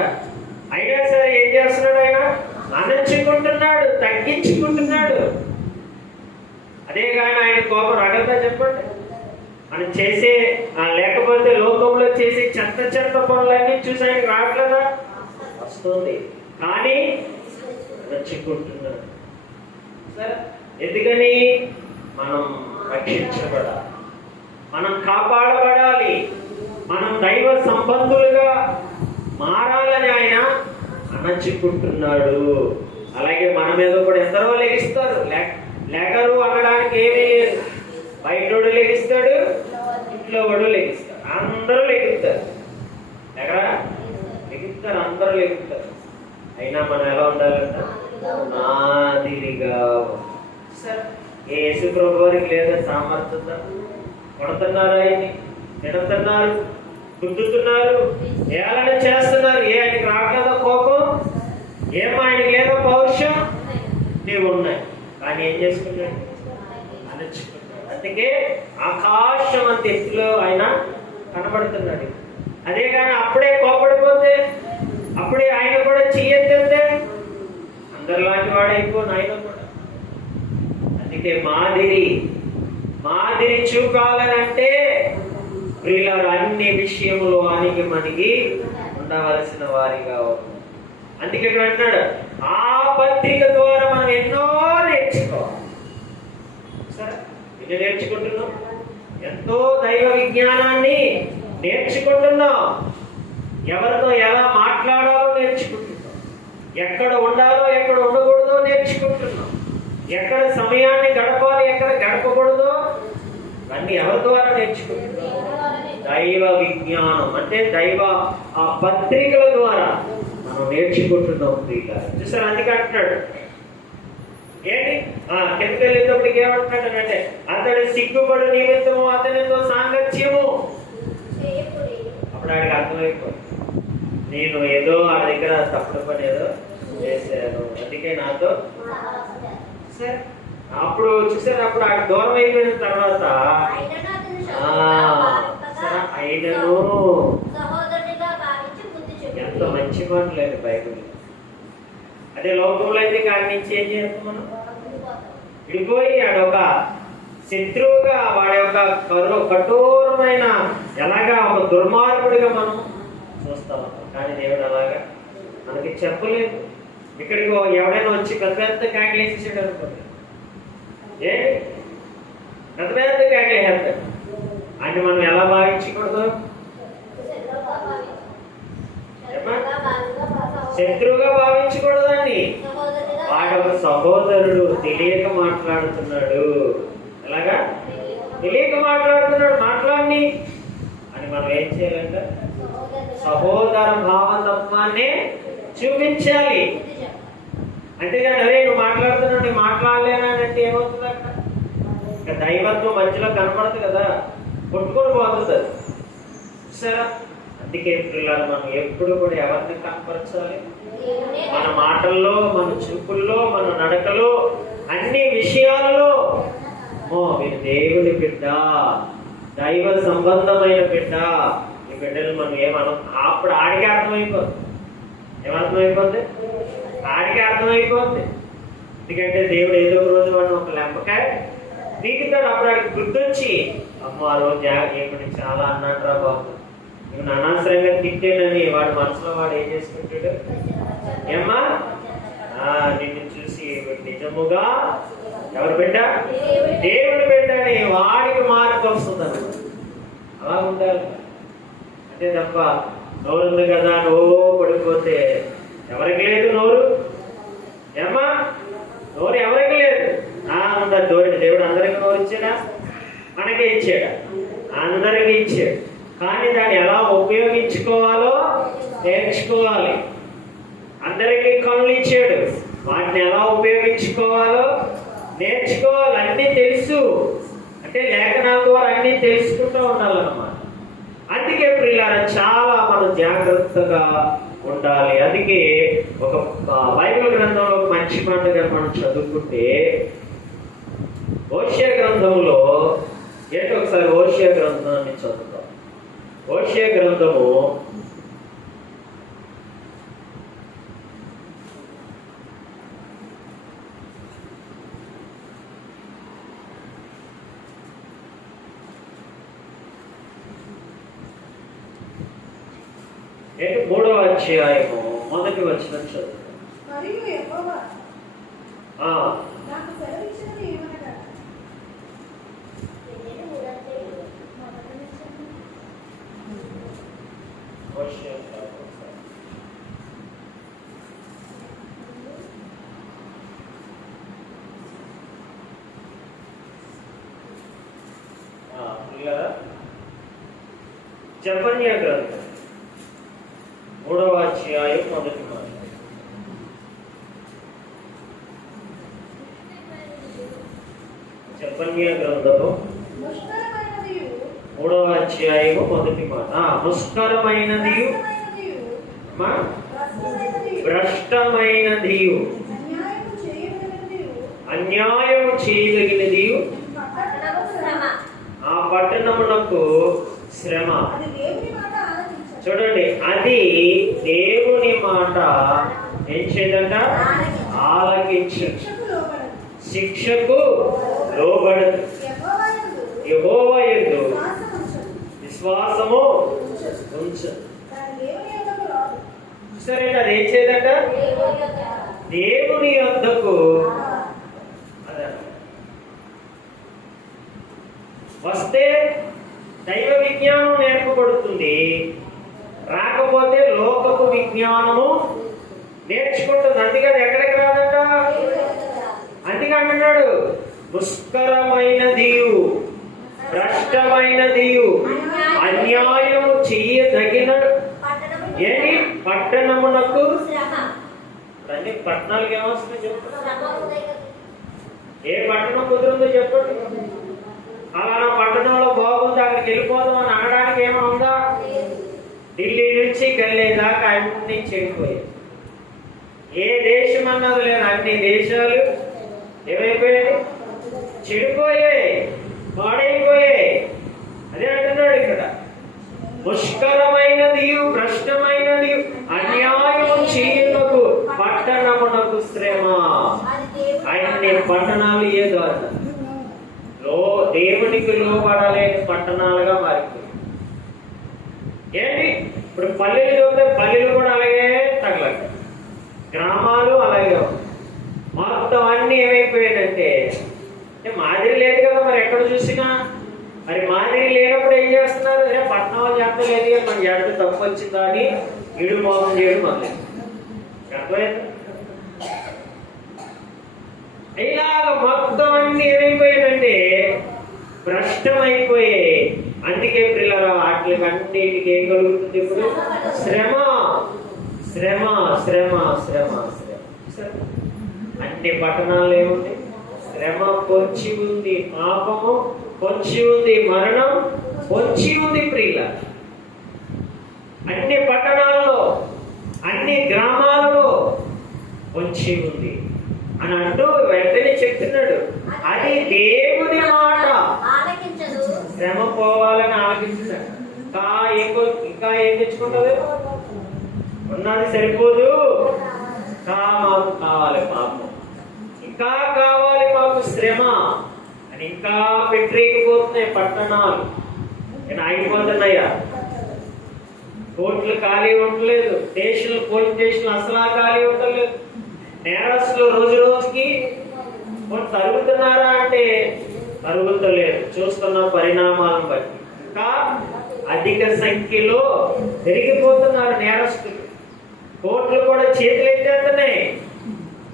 అయినా సరే ఏం చేస్తున్నాడు? ఆయన అణచుకుంటున్నాడు, తగ్గించుకుంటున్నాడు. అదే కానీ ఆయన కోపం రాగలదా చెప్పండి? మనం చేసే లేకపోతే లోకంలో చేసే చెత్త చెత్త పనులన్నీ చూసి ఆయనకి రావట్లేదా? వస్తుంది, కానీ అణచుకుంటున్నాడు. సరే, ఎందుకని? మనం రక్షించబడాలి, మనం కాపాడబడాలి, మనం దైవ సంబంధులుగా మారాలని ఆయన అణచుకుంటున్నాడు. అలాగే మన మీద కూడా ఎందరో లెగిస్తారు. లేకరు అనడానికి ఏమీ లేదు. బయటోడు లెగిస్తాడు, ఇంట్లో వాడు లెగిస్తాడు, అందరూ లెగుస్తారు. ఎక్కడ లెగుస్తారు? అందరూ లెగుస్తారు. అయినా మనం ఎలా ఉండాలంట? నాదిరిగా. యేసు ప్రభు వారికి లేదా సామర్థ్యత? కొడుతున్నారు, ఆయన్ని తిడుతున్నారు, గుద్దుతున్నారు, ఏలన చేస్తున్నారు. ఆయనకి రావట్లేదా కోపం? ఏమో ఆయనకి లేదా పౌరుషం? నీవు ఉన్నాయి, కానీ ఏం చేసుకున్నాడు? అణచుకున్నాడు. అందుకే ఆకాశం అంత ఎత్తులో ఆయన కనబడుతున్నాడు. అదే కానీ అప్పుడే కోపడిపోతే, అప్పుడే ఆయన కూడా చెయ్యెత్తే అందరిలాంటి వాడైపోను ఆయన కూడా. అందుకే మాదిరి చూపాలనంటే ప్రియులారా అన్ని విషయంలో అణిగి మణిగి ఉండవలసిన వారిగా ఉంది. అందుకే ఇక్కడ అంటాడు, ఆ పత్రిక ద్వారా మనం ఎన్నో నేర్చుకోవాలి. సరే, ఎన్ని నేర్చుకుంటున్నాం? ఎంతో దైవ విజ్ఞానాన్ని నేర్చుకుంటున్నాం. ఎవరితో ఎలా మాట్లాడాలో నేర్చుకుంటున్నాం, ఎక్కడ ఉండాలో ఎక్కడ ఉండకూడదో నేర్చుకుంటున్నాం, ఎక్కడ సమయాన్ని గడపాలి ఎక్కడ గడపకూడదో అన్ని ఎవరి ద్వారా నేర్చుకుంటున్నాం? దైవ విజ్ఞానం అంటే దైవ ఆ పత్రికల ద్వారా మనం నేర్చుకుంటున్నాం. చూసారు? అందుకే అంటున్నాడు ఏంటి కిందకి వెళ్ళేటప్పటికి ఏమంటున్నాడు అంటే, అతడు సిగ్గుపడు నిమిత్తము అతనితో సాంగత్యము. అప్పుడు ఆడికి అర్థమైపోయింది, నేను ఏదో ఆ దగ్గర తప్పుడు పని ఏదో చేశాను, అందుకే నాతో. సరే, అప్పుడు చూసారు, అప్పుడు ఆ దూరం అయిపోయిన తర్వాత ఆయనను ఎంత మంచి మాటలు అండి బైబిల్. అదే లోకంలో అయితే కాడి నుంచి ఏం చేస్తాం మనం? విడిపోయి ఆడొక శత్రువుగా, వాడి యొక్క కఠోరమైన ఎలాగా ఒక దుర్మార్గుడిగా మనం చూస్తాం. కానీ దేవుడు అలాగా మనకి చెప్పలేదు. ఇక్కడికి ఎవడైనా వచ్చి పెద్ద పెద్ద కాయలు వేసేసాడు అనుకోండి, పెద్ద పెద్ద కాయలు వేసేస్తాడు. అంటే మనం ఎలా భావించకూడదు? శత్రువుగా భావించకూడదండి. వాడు ఒక సహోదరుడు, తెలియక మాట్లాడుతున్నాడు. ఎలాగా తెలియక మాట్లాడుతున్నాడు, మాట్లాడి అని మనం ఏం చేయాలంట? సహోదర భావతత్వాన్ని చూపించాలి. అంతేగాని అరే నువ్వు మాట్లాడుతున్నావు, నేను మాట్లాడలేనంటే ఏమవుతుంది? అక్కడ ఇంకా దైవత్వం మధ్యలో కనపడదు కదా, కొట్టుకొని పోతుంది అది. సరే, అందుకే పిల్లలు మనం ఎప్పుడు కూడా ఎవరిని కనపరచాలి? మన మాటల్లో, మన చూపుల్లో, మన నడకలో, అన్ని విషయాలలో మీరు దేవుని బిడ్డ, దైవ సంబంధమైన బిడ్డ. ఈ బిడ్డలు మనం అప్పుడు ఆడికి అర్థమైపోతుంది. ఏమర్థమైపోద్ది? ఆడికి అర్థమైపోద్ది. ఎందుకంటే దేవుడు ఏదో ఒక రోజు వాడిని ఒక లెంపకాయ పీకుతాడు. అప్పుడు ఆడికి గుర్తొచ్చి అమ్మ ఆ రోజు ఏమిటి చాలా అన్నాడు బాబు, నువ్వు అనవసరంగా తిట్టానని వాడు మనసులో వాడు ఏం చేసుకుంటాడు? ఏమ్మా నిన్ను చూసి నిజముగా ఎవరు బిడ్డ? దేవుడు బిడ్డ అని వాడికి మార్పు వస్తుంది. అలా ఉండాలి. అంతే తప్ప నోరు ఉంది కదా నువ్వు పడిపోతే ఎవరికి లేదు నోరు. ఏమ్మా నోరు ఎవరికి లేదు. దేవుడు అందరికి నోరు ఇచ్చాడా? మనకే ఇచ్చాడా? అందరికీ ఇచ్చాడు. కానీ దాన్ని ఎలా ఉపయోగించుకోవాలో నేర్చుకోవాలి. అందరికీ కళ్ళు ఇచ్చాడు, వాటిని ఎలా ఉపయోగించుకోవాలో నేర్చుకోవాలి. అన్నీ తెలుసు అంటే లేఖనాల ద్వారా అన్నీ తెలుసుకుంటూ ఉండాలన్నమాట. అందుకే ప్రియులారా చాలా మనం జాగ్రత్తగా ఉండాలి. అందుకే ఒక బైబిల్ గ్రంథంలో మంచి మాటగా మనం చదువుకుంటే హోషేయ గ్రంథంలో ఏంటో ఒకసారి హోషేయ గ్రంథాన్ని చదువుతాం. హోషేయ గ్రంథము 3వ అధ్యాయము 1వ వచనం చదువు. మరియు యెహోవా నాకు సెలవిచ్చినది ఏమనగా, జెఫన్యా గ్రంథం 3వ అధ్యాయం 1వ మాట. జెఫన్యా గ్రంథము 3వ అధ్యాయము 1వ మాట. ముష్కరమైనదియు భ్రష్టమైనదియు అన్యాయము చేయదగినదియు ఆ పట్టణమునకు శ్రమ. చూడండి, అది దేవుని మాట ఏం చేయదంట? ఆలకించు, శిక్షకు లోబడదు, యెహోవా యందు విశ్వాసము ఉంచు. సరే, అది ఏం చేయదంట? దేవుని యొద్దకు వస్తే దైవ విజ్ఞానం నేర్పబడుతుంది, రాకపోతే లోకపు విజ్ఞానము నేర్చుకుంటుంది. అందుకని ఎక్కడికి రాదంట? అందుకే అంటున్నాడు, దుష్కరమైనదియు భ్రష్టమైనదియు అన్యాయము చెయ్యదగిన ఏది పట్టణమునకు. అన్ని పట్టణాలకు ఏమొస్తుంది చెప్పండి? ఏ పట్టణం కుదురుందో చెప్పండి. అలా పట్టణంలో బాగుంది, అక్కడికి వెళ్ళిపోదాం అని అనడానికి ఏమైనా ఉందా? ఢిల్లీ నుంచి గల్లీ దాకా అన్ని చెడిపోయాయి. ఏ దేశం అన్నది లేదు, అన్ని దేశాలు ఏమైపోయాయి? చెడిపోయాయి, పాడైపోయాయి. అదే అంటున్నాడు ఇక్కడ, ముష్కరమైనది భ్రష్టమైనది అన్యాయము చేయనకు పట్టణమునకు శ్రమ. అన్ని పట్టణాలు ఏ ద్వారా దేవునికి లోబడలేని పట్టణాలుగా మారిపోయి. ఏంటి ఇప్పుడు పల్లెలు చూస్తే పల్లెలు కూడా అలాగే తగలక, గ్రామాలు అలాగే మొత్తం అన్ని ఏమైపోయాయంటే మాదిరి లేదు కదా. మరి ఎక్కడ చూసినా మరి మాదిరి లేనప్పుడు ఏం చేస్తున్నారు? అదే పట్టణంలో చేస్తలేదు, మన చేత తప్పు వచ్చిందా అని వీడు మోసం చేయడం మొదలైంది. అర్థమైందా? ఇలాగ మొత్తం అన్ని ఏమైపోయాడంటే భ్రష్టమైపోయాయి. అందుకే పిల్లలు వాటికి అన్నిటికి ఏం కలుగుతుంది ఇప్పుడు? శ్రమ శ్రమ శ్రమ శ్రమ శ్రమ. అన్ని పట్టణాల్లో ఏముంది? శ్రమ పొంచి ఉంది, పాపము పొంచి ఉంది, మరణం పొంచి ఉంది ప్రియుల. అన్ని పట్టణాల్లో అన్ని గ్రామాలలో పొంచి ఉంది అని అంటూ వెంటనే చెప్తున్నాడు. అది దేవుని మాట. శ్రమ పోవాలని ఆలోచిస్తున్నాడు. ఇంకా ఏం తెచ్చుకుంటుంది? ఉన్నది సరిపోదు, మాకు కావాలి పాపం, ఇంకా కావాలి మాకు శ్రమ అని ఇంకా పెట్టలేకపోతున్నాయి పట్టణాలు. నేను ఆగిపోతున్నాయా? కోర్టులు ఖాళీ ఉండలేదు, స్టేషన్లు పోలీస్ స్టేషన్లు అసలు ఖాళీ ఉండలేదు. నేరస్తులు రోజు రోజుకి తరుగుతున్నారా అంటే తరుగుతలేదు. చూస్తున్న పరిణామాలను బట్టి ఇంకా అధిక సంఖ్యలో పెరిగిపోతున్నారు నేరస్తులు. కోర్టులు కూడా చేతులు ఎత్తేస్తున్నాయి,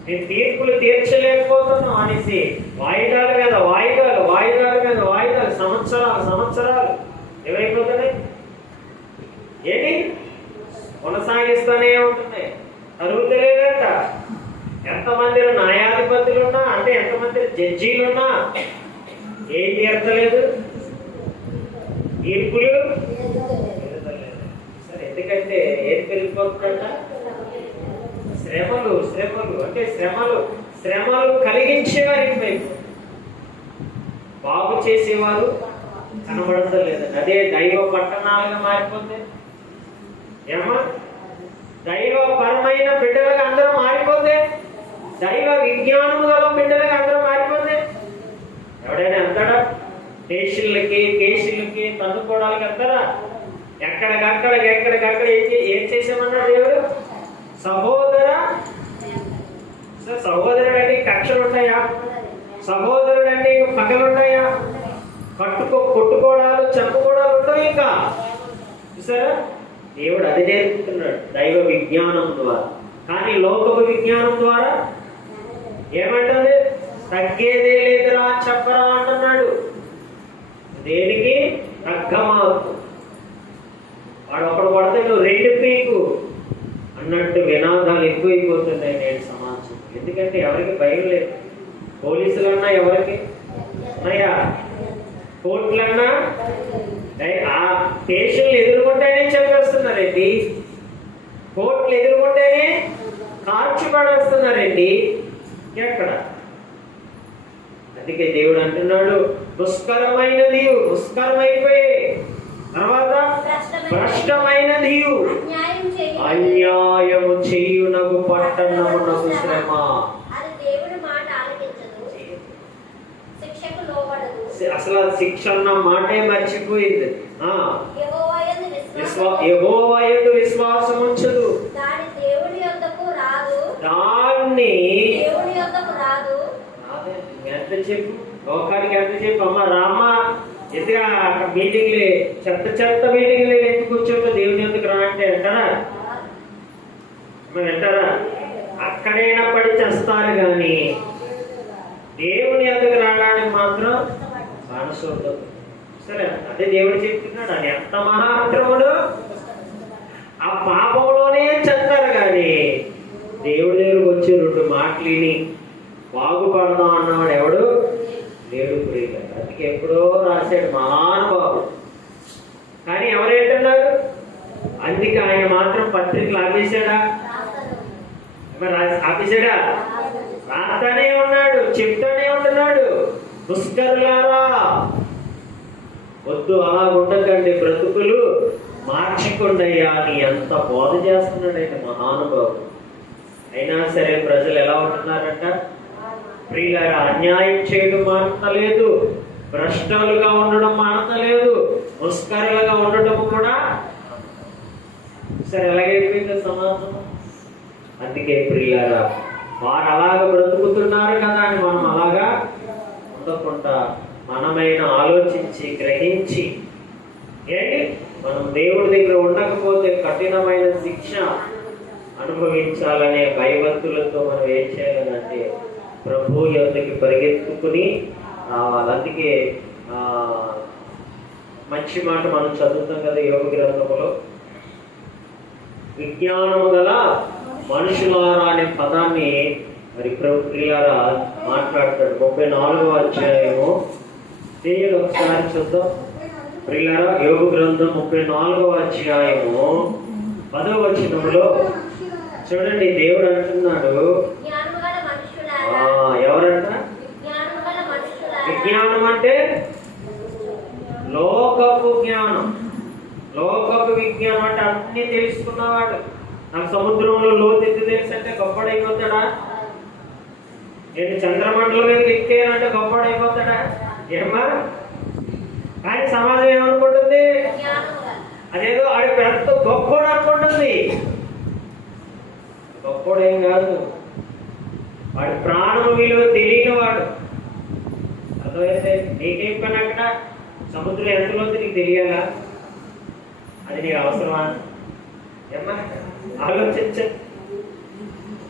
నేను తీర్పులు తీర్చలేకపోతున్నాం అనేసి వాయిదాల మీద వాయిదాలు, వాయిదాల మీద వాయిదాలు, సంవత్సరాలు సంవత్సరాలు ఏమైపోతున్నాయి? ఏంటి కొనసాగిస్తూనే ఉంటున్నాయి, తరుగుతలేదంట. ఎంతమంది న్యాయాధిపతులున్నా అంటే ఎంతమంది జడ్జీలున్నా ఏం తీర్చలేదు, తీర్పులు. సరే, ఎందుకంటే ఏది పెరిగిపోతుందంట? శ్రమలు శ్రమలు అంటే శ్రమలు కలిగించేవారికి వైపు బాగు చేసేవారు కనబడతలేదు. అదే దైవ పట్టణాలుగా మారిపోతే ఏమా? దైవపరమైన బిడ్డలుగా అందరూ మారిపోతే, దైవ విజ్ఞానము గల బిడ్డలుగా అందరూ మారిపోతే ఎవడైనా వెళ్తాడా? కేసులకి తన్నుకోవడానికి వెళ్తారా? ఎక్కడికక్కడ ఏం చేసామన్నాడు దేవుడు? సహోదరుడండి కక్షలు ఉంటాయా? సహోదరుడండి పగలు ఉంటాయా? కొట్టుకోవడాలు చంపుకోవడాలు ఉంటాయి. ఇంకా చూసారా, దేవుడు అది నేర్పుతున్నాడు దైవ విజ్ఞానం ద్వారా. కానీ లోకపు విజ్ఞానం ద్వారా ఏమంటుంది? తగ్గేదే లేదురా చెప్పరా అంటున్నాడు. దేనికి తగ్గమాకు. వాడు ఒకడు పడితే నువ్వు రెండు పీకు అన్నట్టు వినాదాలు ఎక్కువైపోతున్నాయి నేడు సమాజం. ఎందుకంటే ఎవరికి భయం లేదు. పోలీసులన్నా ఎవరికి ఉన్నాయా? కోర్టులన్నా ఆ స్టేషన్లు ఎదుర్కొంటేనే చంపేస్తున్నారండి, కోర్టులు ఎదుర్కొంటేనే కార్చిపడేస్తున్నారండి. ఎక్కడ? అందుకే దేవుడు అంటున్నాడు దుష్కరమైనది, దుష్కరమైపోయే తర్వాత భ్రష్టమైనది, అన్యాయము చేయునకు పట్టణమునకు శ్రమ. అసలు శిక్ష అన్న మాటే మర్చిపోయింది. యెహోవా యందు విశ్వాసం ఉంచదు, దాన్ని ఎంత చెప్పు, లోకానికి ఎంత చెప్పు. అమ్మ రామ్మ ఎదుగా మీటింగ్లే చెత్త మీటింగ్లే ఎందుకు కూర్చోండి, దేవుని ఎందుకు రా అంటే అంటారా? వింటారా? అక్కడైనా పడి చేస్తారు కానీ దేవుని ఎందుకు రావడానికి మాత్రం మనసు ఉండదు. సరే, అదే దేవుడు చెప్తున్నాడు. అది ఎంత మహాత్రముడు, ఆ పాపంలోనే చెప్తారు కానీ దేవుడి దగ్గరకు వచ్చి రెండు మాటలిని బాగుపడదాం అన్నవాడు ఎవడు లేడు ప్రియుల. అందుకే ఎప్పుడో రాశాడు మహానుభావుడు. కానీ ఎవరేంటున్నారు? అందుకే ఆయన మాత్రం పత్రికలు ఆపేశాడా? ఆపేశాడా? రాస్తానే ఉన్నాడు, చెప్తానే ఉంటున్నాడు. దుష్కరులారా వద్దు, అలా ఉండకండి, బ్రతుకులు మార్చుకోండయ్యా అని ఎంత బోధ చేస్తున్నాడు ఆయన మహానుభావుడు. అయినా సరే ప్రజలు ఎలా ఉంటున్నారంట? ప్రియులారా, అన్యాయం చేయడం మానతలేదు, భ్రష్టాలుగా ఉండడం మానతలేదు, ముస్కరులుగా ఉండడం కూడా సరే ఎలాగైపోయింది సమాజం. అందుకే ప్రియులారా, వారు అలాగ బ్రతుకుతున్నారు కదా అని మనం అలాగా ఉండకుండా మనమైన ఆలోచించి గ్రహించి ఏంటి మనం దేవుడి దగ్గర ఉండకపోతే కఠినమైన శిక్ష అనుభవించాలనే భయభక్తులతో మనం ఏం చేయాలంటే ప్రభు యొద్దకి పరిగెత్తుకుని రావాలి. అందుకే మంచి మాట మనం చదువుతాం కదా యోగ గ్రంథములో, విజ్ఞానము గల మనుషులారా అనే పదాన్ని మరి ప్రభు ప్రియారా మాట్లాడతాడు. 34వ అధ్యాయము తెలియదు, ఒకసారి చూద్దాం. ప్రియారా యోగ గ్రంథం 34వ అధ్యాయము 10వ వచనంలో చూడండి, దేవుడు అంటున్నాడు, ఎవరంట? విజ్ఞానం అంటే లోకపు జ్ఞానం. లోకపు విజ్ఞానం అంటే అన్ని తెలుసుకున్నవాడు. నాకు సముద్రంలో లోతెత్తి తెలుసు అంటే గొప్పడైపోతాడా? నేను చంద్రమండలం మీద ఎక్కేయాలంటే గొప్పడైపోతాడా? ఏమా? కానీ సమాజం ఏమనుకుంటుంది? అదేదో ఆడి పెద్ద గొప్పడు అనుకుంటుంది. గొప్పడేం కాదు, వాడి ప్రాణం విలువ తెలియని వాడు. అర్థమైతే నీకేం పని అక్కడ? సముద్రం ఎంతలో నీకు తెలియాలా? అది నీకు అవసరమా? ఏమ్మా ఆలోచించ.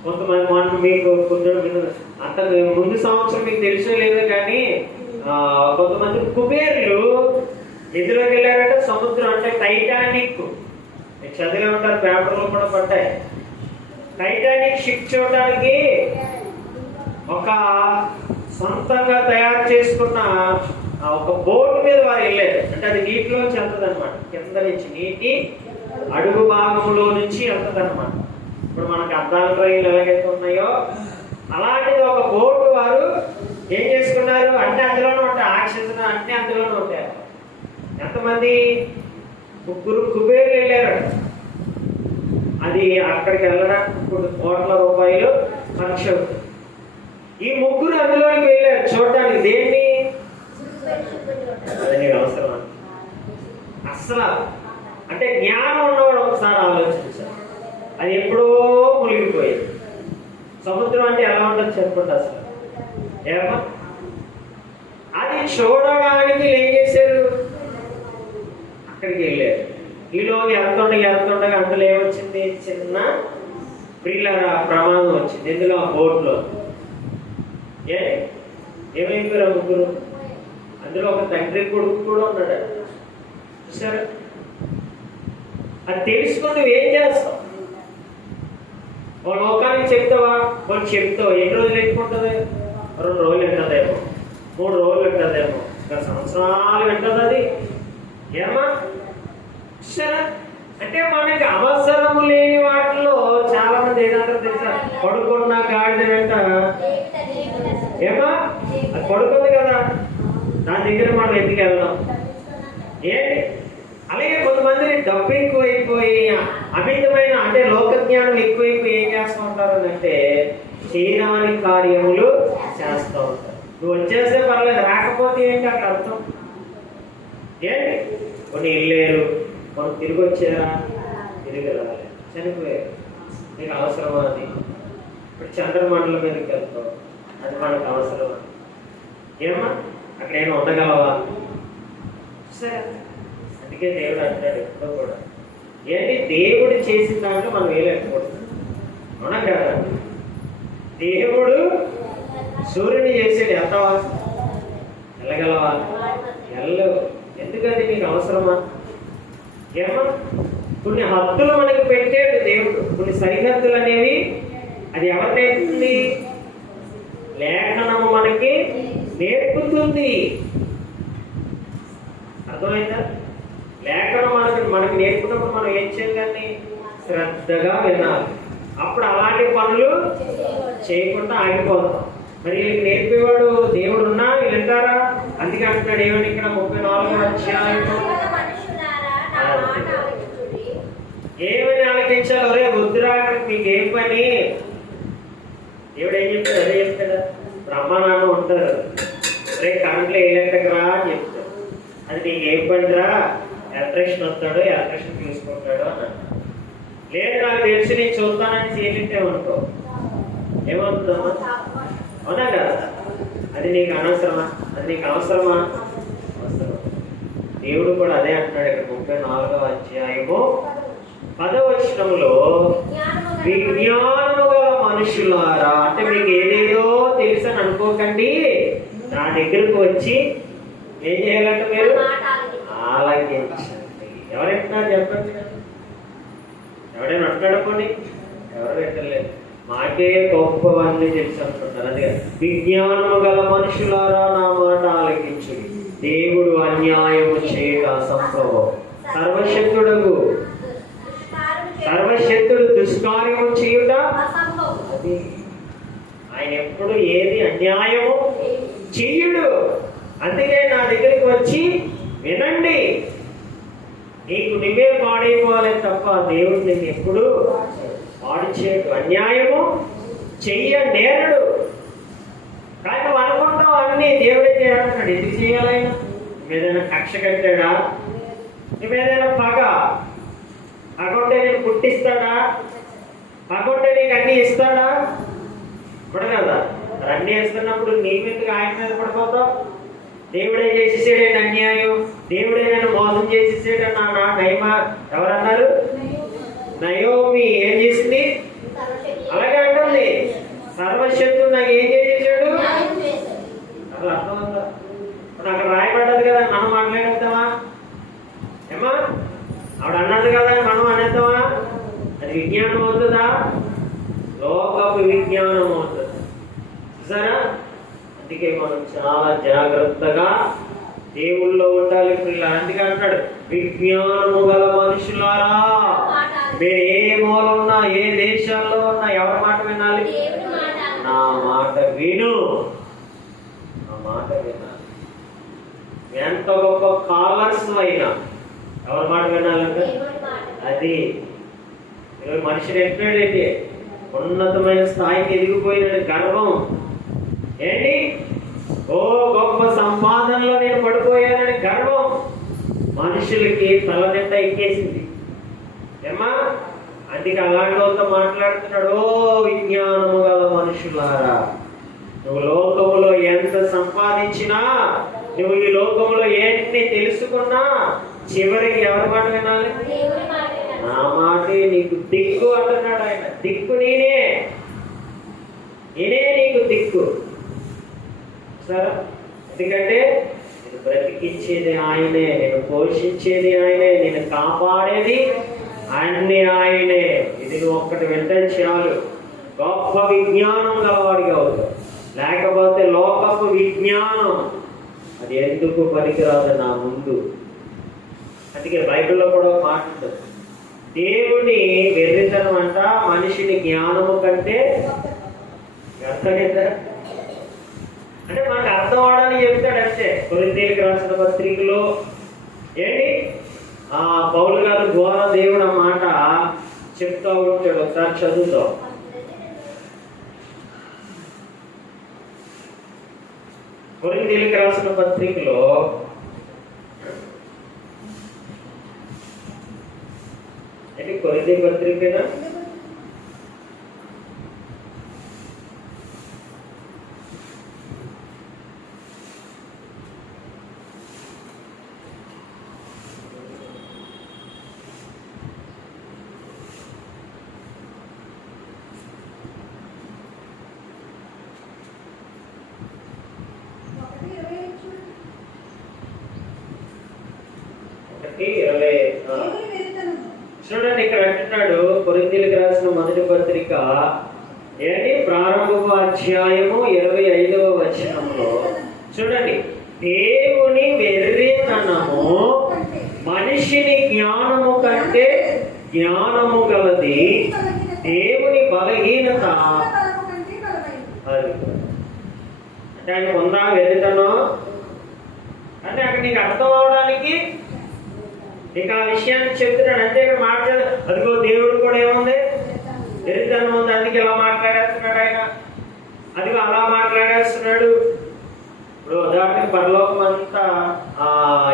కొంతమంది మీకు కొంచెం అంత ముందు సంవత్సరం మీకు తెలుసో లేదో కానీ కొంతమంది కుబేర్లు నిధిలోకి వెళ్ళారంటే సముద్రం అంటే టైటానిక్, మీకు చదివే ఉంటారు, పేపర్లో కూడా పడ్డాయి. టైటానిక్ షిప్ చూడడానికి ఒక సొంతంగా తయారు చేసుకున్న ఒక బోట్ మీద వారు వెళ్ళారు. అంటే అది నీటిలో వెళ్తుంది అనమాట, కింద నుంచి నీటి అడుగు భాగంలో నుంచి వెళ్తుంది అనమాట. ఇప్పుడు మనకు అద్దాల ట్రైన్లు ఎలాగైతే ఉన్నాయో అలాంటిది ఒక బోటు వారు ఏం చేసుకున్నారు అంటే అందులోనే ఉంటాయి, ఆక్సిజన్ అన్ని అందులోనే ఉంటాయి. ఎంతమంది? 3 కుబేర్లు వెళ్ళారు. అది అక్కడికి వెళ్ళడానికి కోట్ల రూపాయలు ఖర్చు అవుతుంది. ఈ 3 అందులోకి వెళ్ళారు చూడటానికి. దేన్ని? అది నీకు అవసరమా? అసలు అంటే జ్ఞానం ఉన్నవాడు ఒకసారి ఆలోచించారు, అది ఎప్పుడో మునిగిపోయింది. సముద్రం అంటే ఎలా ఉంటుంది చెప్పండి అసలు? ఏమా అది చూడడానికి ఏం చేశారు? అక్కడికి వెళ్ళారు. ఈలో వెళ్తుండగా అందులో ఏమొచ్చింది? చిన్న ప్రియులారా ప్రమాదం వచ్చింది. ఎందులో? ఆ బోట్లో. ఏమైపోయారు 3? అందులో ఒక తండ్రి కొడుకు కూడా ఉన్నాడు. చూసారా? అది తెలుసుకుని నువ్వేం చేస్తావు? ఓ లోకానికి చెప్తావా? వాళ్ళు చెప్తావు. ఎన్ని రోజులు ఎక్కుంటుంది? 2 రోజులు ఉంటుందేమో, 3 రోజులు ఉంటుందేమో, ఇంకా సంవత్సరాలు ఉంటుంది అది. ఏమా? సరే, అంటే మనకి అవసరము లేని వాటిలో చాలా మంది ఏదంటారు తెలుసా? పడుకున్న గాడిద వెంట. ఏమా? అది పడుకుంది కదా, దాని దగ్గర మనం ఎందుకు వెళ్దాం? ఏంటి? అలాగే కొంతమంది డబ్బు ఎక్కువైపోయి అమితమైన అంటే లోక జ్ఞానం ఎక్కువైపోయి ఏం చేస్తూ ఉంటారు అంటే చేయరాని కార్యములు చేస్తూ ఉంటారు. నువ్వు వచ్చేస్తే పర్లేదు, రాకపోతే ఏంటి అక్కడ అర్థం? ఏంటి? కొన్ని వెళ్ళారు, మనం తిరిగి వచ్చారా? తిరిగి రాలేదు, చనిపోయారు. నీకు అవసరమా అది? ఇప్పుడు చంద్రమండలం మీదకి వెళ్తావు, అది మనకు అవసరమా? ఏమా అక్కడ ఏమైనా ఉండగలవా? సరే, అందుకే దేవుడు అంటాడు ఎప్పుడో కూడా, ఏంటి దేవుడు చేసిన దాంట్లో మనం వేయలేకపోతున్నాం. అవునా కదా? దేవుడు సూర్యుని చేసాడు, వెళ్తావా? వెళ్ళగలవా? వెళ్ళవు. ఎందుకంటే నీకు అవసరమా? ఏమా కొన్ని హద్దులు మనకు పెట్టాడు దేవుడు, కొన్ని సరిహద్దులు అనేవి. అది ఎవరు నేర్పుతుంది? లేఖనము మనకి నేర్పుతుంది. అర్థమైందా? లేఖనం మనకి నేర్పుతున్నప్పుడు మనం ఏం చేయాలని? శ్రద్ధగా వినాలి. అప్పుడు అలాంటి పనులు చేయకుండా ఆగిపోతాం. మరి వీళ్ళకి నేర్పేవాడు దేవుడు ఉన్నా వీళ్ళు వింటారా? అందుకే అంటున్నాడు ఏమని ఇక్కడ 34వ అధ్యాయంలో ఏమని ఆలోచించాలి? ఒరే వద్దురా, మీకు ఏం పని? దేవుడు ఏం చెప్తాడు? అదే చెప్తాడా? అమ్మ నాన్న ఉంటారు, రే కరెంట్లో వేయలేకరా అని చెప్తాడు. అది నీకు ఏం పనిరా? ఎలక్ట్రీషియన్ వస్తాడు, ఎలక్ట్రీషియన్ తీసుకుంటాడు అన్నాడు. లేదు నాకు తెలిసి నేను చూస్తానని చేయలేమనుకో, ఏమవుతుందమ్మా? అవునా కదా? అది నీకు అనవసరమా? అది నీకు అవసరమా? అవసరం. దేవుడు కూడా అదే అంటున్నాడు ఇక్కడ 34వ అధ్యాయము 10వ వచనంలో, విజ్ఞానము గల మనుషులారా, అంటే మీకు ఏదేదో తెలుసు అని అనుకోకండి, నా దగ్గరకు వచ్చి ఏం చేయాలంటే మీరు ఆలకించండి. ఎవరంటున్నారు చెప్పండి, ఎవరైనా అంటాడుకోండి, ఎవరు పెట్టలేదు, మాకే గొప్పవన్నీ తెలుసు అనుకుంటారు. అదే విజ్ఞానము గల మనుషులారా నా మాట ఆలకించు, దేవుడు అన్యాయము చేయక అసంభవం, సర్వశక్తుడు దుష్కార్యము చేయుట అది. ఆయన ఎప్పుడు ఏది అన్యాయము చెయ్యుడు. అందుకే నా దగ్గరికి వచ్చి వినండి, నీకు నువ్వే పాడైపోవాలి తప్ప దేవుడు నేను ఎప్పుడు పాడు చేయడు, అన్యాయము చెయ్య నేరడు. కానీ నువ్వు అనుకుంటావు అన్ని దేవుడే చేయాలంటున్నాడు. ఎందుకు చేయాలైనా? నువ్వేదైనా కక్ష కట్టాడా? నువ్వేదైనా పగొంటే నేను పుట్టిస్తాడా? పగొంటే నీకు అన్ని ఇస్తాడా? ఇప్పుడు కదా అన్ని ఇస్తున్నప్పుడు నీవెందుకు ఆయన మీద పడిపోతావు? దేవుడే చేసేసాడే అన్యాయం, దేవుడే నేను మోసం చేసేసాడు నా నయమా ఎవరన్నారు? నయోమి ఏం చేసింది? అలాగే అంటుంది, సర్వశక్తుడు నాకు ఏం చేసేసాడు? అసలు అర్థమంతా ఇప్పుడు అక్కడ రాయబడ్డది కదా, మనం మాట్లాడేద్దామా? ఏమా ఆవిడ అన్నది కదా మనం అనేద్దామా? అది విజ్ఞానం అవుతుందా? లోకపు విజ్ఞానం అవుతుంది సరే. అందుకే మనం చాలా జాగ్రత్తగా దేవుళ్ళో ఉండాలి పిల్లలు. అందుకే అంటాడు, విజ్ఞానము గల మనుషులారా, మీరు ఏ మూల ఉన్నా, ఏ దేశాల్లో ఉన్నా ఎవరి మాట వినాలి? నా మాట విను, నా మాట వినాలి. ఎంత గొప్ప కాలర్స్ అయినా ఎవరి మాట వినాలంటే అది. ఈరోజు మనిషిని ఎట్టాడైతే ఉన్నతమైన స్థాయికి ఎదిగిపోయిన గర్వం ఏంటి? ఓ గొప్ప సంపాదనలో నేను పడిపోయానని గర్వం మనుషులకి తల నిండా ఎక్కేసింది ఏమా. అందుకే అలాంటి వాళ్ళతో మాట్లాడుతున్నాడు, ఓ విజ్ఞానము గల మనుషులారా, నువ్వు లోకములో ఎంత సంపాదించినా, నువ్వు ఈ లోకములో ఏంటి తెలుసుకున్నా, చివరికి ఎవరి మాట వినాలి? నా మాటే నీకు దిక్కు అంటున్నాడు ఆయన. దిక్కు నేనే నీకు దిక్కు సరే. ఎందుకంటే నేను బ్రతికించేది ఆయనే, నేను పోషించేది ఆయనే, నేను కాపాడేది అన్ని ఆయనే. ఇది నువ్వు ఒక్కటి వింటే చాలు, గొప్ప విజ్ఞానం గలవాడిగా అవుతావు. లేకపోతే లోకపు విజ్ఞానం అది ఎందుకు పనికిరాదు నా ముందు. అందుకే బైబిల్లో కూడా ఒక మాట ఉంటుంది, దేవుని వెర్రితనం అంట మనిషిని జ్ఞానము కంటే అర్థమైందా? అంటే మనకు అర్థం అవడానికి చెప్తాడు అంతే. కొరింథీయులకు రాసిన పత్రికలో ఏంటి పౌలు గారు ద్వారా దేవుడు ఆ మాట చెప్తా ఉంటాడు. ఒకసారి చదువుతాం. కొరింథీయులకు రాసిన పత్రికలో అంటే కొరింథీ పత్రికనా చూడండి, ఇక్కడ అంటున్నాడు కొరింథీయులకు రాసిన మొదటి పత్రిక ఏంటి ప్రారంభపు అధ్యాయము 25వ వచనంలో చూడండి, దేవుని వెర్రితనము మనిషిని జ్ఞానము కంటే జ్ఞానము గలది, దేవుని బలహీనత అది. అంటే ఆయన ఉందా వెర్రితనం అంటే అక్కడ నీకు అర్థం అవడానికి నీకు ఆ విషయాన్ని చెప్తున్నాడు. అంతే ఇక్కడ మాట్లాడు, అదిగో దేవుడు కూడా ఏముంది వెర్రితనం ఉంది, అందుకే ఇలా మాట్లాడేస్తున్నాడు ఆయన, అదిగో అలా మాట్లాడేస్తున్నాడు. ఇప్పుడు ఉదాహరణకి పరలోకం అంతా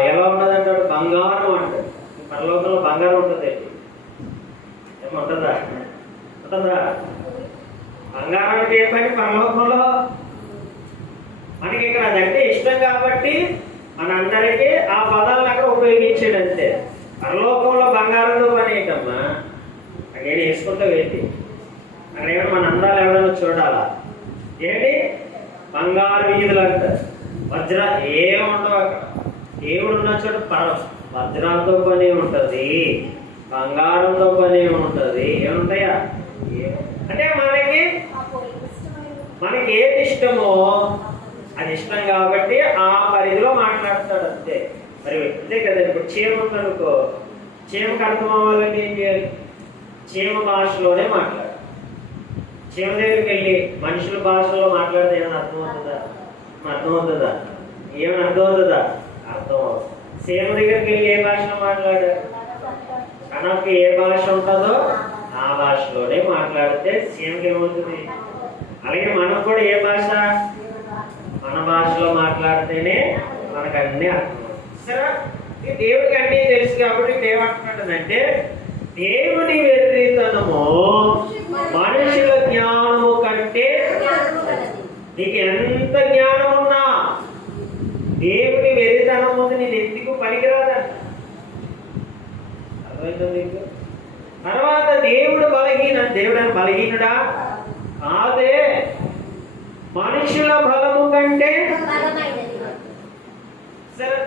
ఎలా ఉన్నదంటాడు? బంగారం అంటాడు. పరలోకంలో బంగారం ఉంటుంది, ఏముంటుందా? ఉంటుందా? బంగారానికి ఏ పని పరలోకంలో? మనకి ఇక్కడ అదంటే ఇష్టం కాబట్టి మనందరికీ ఆ పదాలను అక్కడ ఉపయోగించాడు అంతే. పరలోకంలో బంగారంతో పని ఏంటమ్మా? అక్కడ వేసుకుంటూ ఏంటి అక్కడ ఏమైనా మన అందాలు ఎవరైనా చూడాలా ఏంటి? బంగారు వీధులు అంటారు. వజ్ర ఏముండవు అక్కడ. దేవుడు ఉన్న చోట వజ్రాలతో పని ఉంటుంది, బంగారంతో పని ఉంటుంది. ఏముంటాయా? అంటే మనకి ఏది ఇష్టమో అది ఇష్టం కాబట్టి ఆ పరిధిలో మాట్లాడతాడు అంతే. మరి అంతే కదా. ఇప్పుడు చీమ ఉందనుకో, చీమకు అర్థం అవ్వాలంటే ఏం చేయాలి? చీమ భాషలోనే మాట్లాడాలి. చీమ దగ్గరికి వెళ్ళి మనుషుల భాషలో మాట్లాడితే ఏమైనా అర్థమవుతుందా? అర్థమవుతుందా? ఏమైనా అర్థమవుతుందా? అర్థం అవుతుంది. చీమ దగ్గరికి వెళ్ళి ఏ భాషలో మాట్లాడారు? మనకి ఏ భాష ఉంటుందో ఆ భాషలోనే మాట్లాడితే చీమకి ఏమవుతుంది? అలాగే మనం కూడా ఏ భాష? మన భాషలో మాట్లాడితేనే మనకు అన్నీ అర్థమవుతుంది. సరే, దేవుడికి అన్నీ తెలుసు కాబట్టి ఏమంటున్నాడంటే, దేవుని వెర్రితనము మనుషుల జ్ఞానము కంటే నీకు ఎంత జ్ఞానం ఉన్నా దేవుని వెర్రితనము నేను ఎందుకు పనికిరాదంట. అర్థమైందా మీకు? తర్వాత దేవుడు దేవుడని బలహీనుడా? కాదే, మనుషుల బలము కంటే. సరే,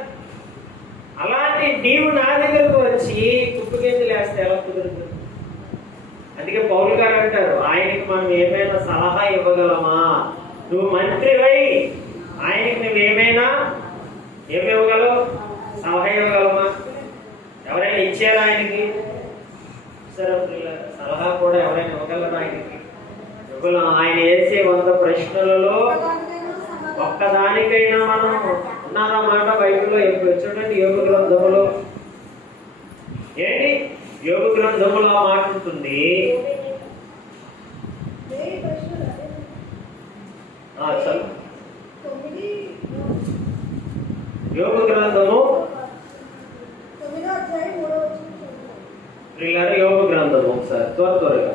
అలాంటి నీవు నా దగ్గరకు వచ్చి కుప్పగెంతులు వేస్తే ఎలా కుదురుతుంది? అందుకే పౌలు గారు అంటారు, ఆయనకి మనం ఏమైనా సలహా ఇవ్వగలమా? నువ్వు మంత్రివై ఆయనకి నువ్వేమైనా ఏమివ్వగలవు? సలహా ఇవ్వగలమా? ఎవరైనా ఇచ్చారా ఆయనకి? సరే, సలహా కూడా ఎవరైనా ఇవ్వగలరా ఆయనకి? ఇవ్వగలం. ఆయన వేసే 100 ప్రశ్నలలో ఒక్కదానికైనా మనం ఉన్నదన్నమాట. బైబిల్లో ఎప్పుడు చూడండి, యోగ గ్రంథములో ఏంటి? యోగ గ్రంథములో ఆ మాట ఉంటుంది. యోగ గ్రంథము యోగ గ్రంథము ఒకసారి త్వరగా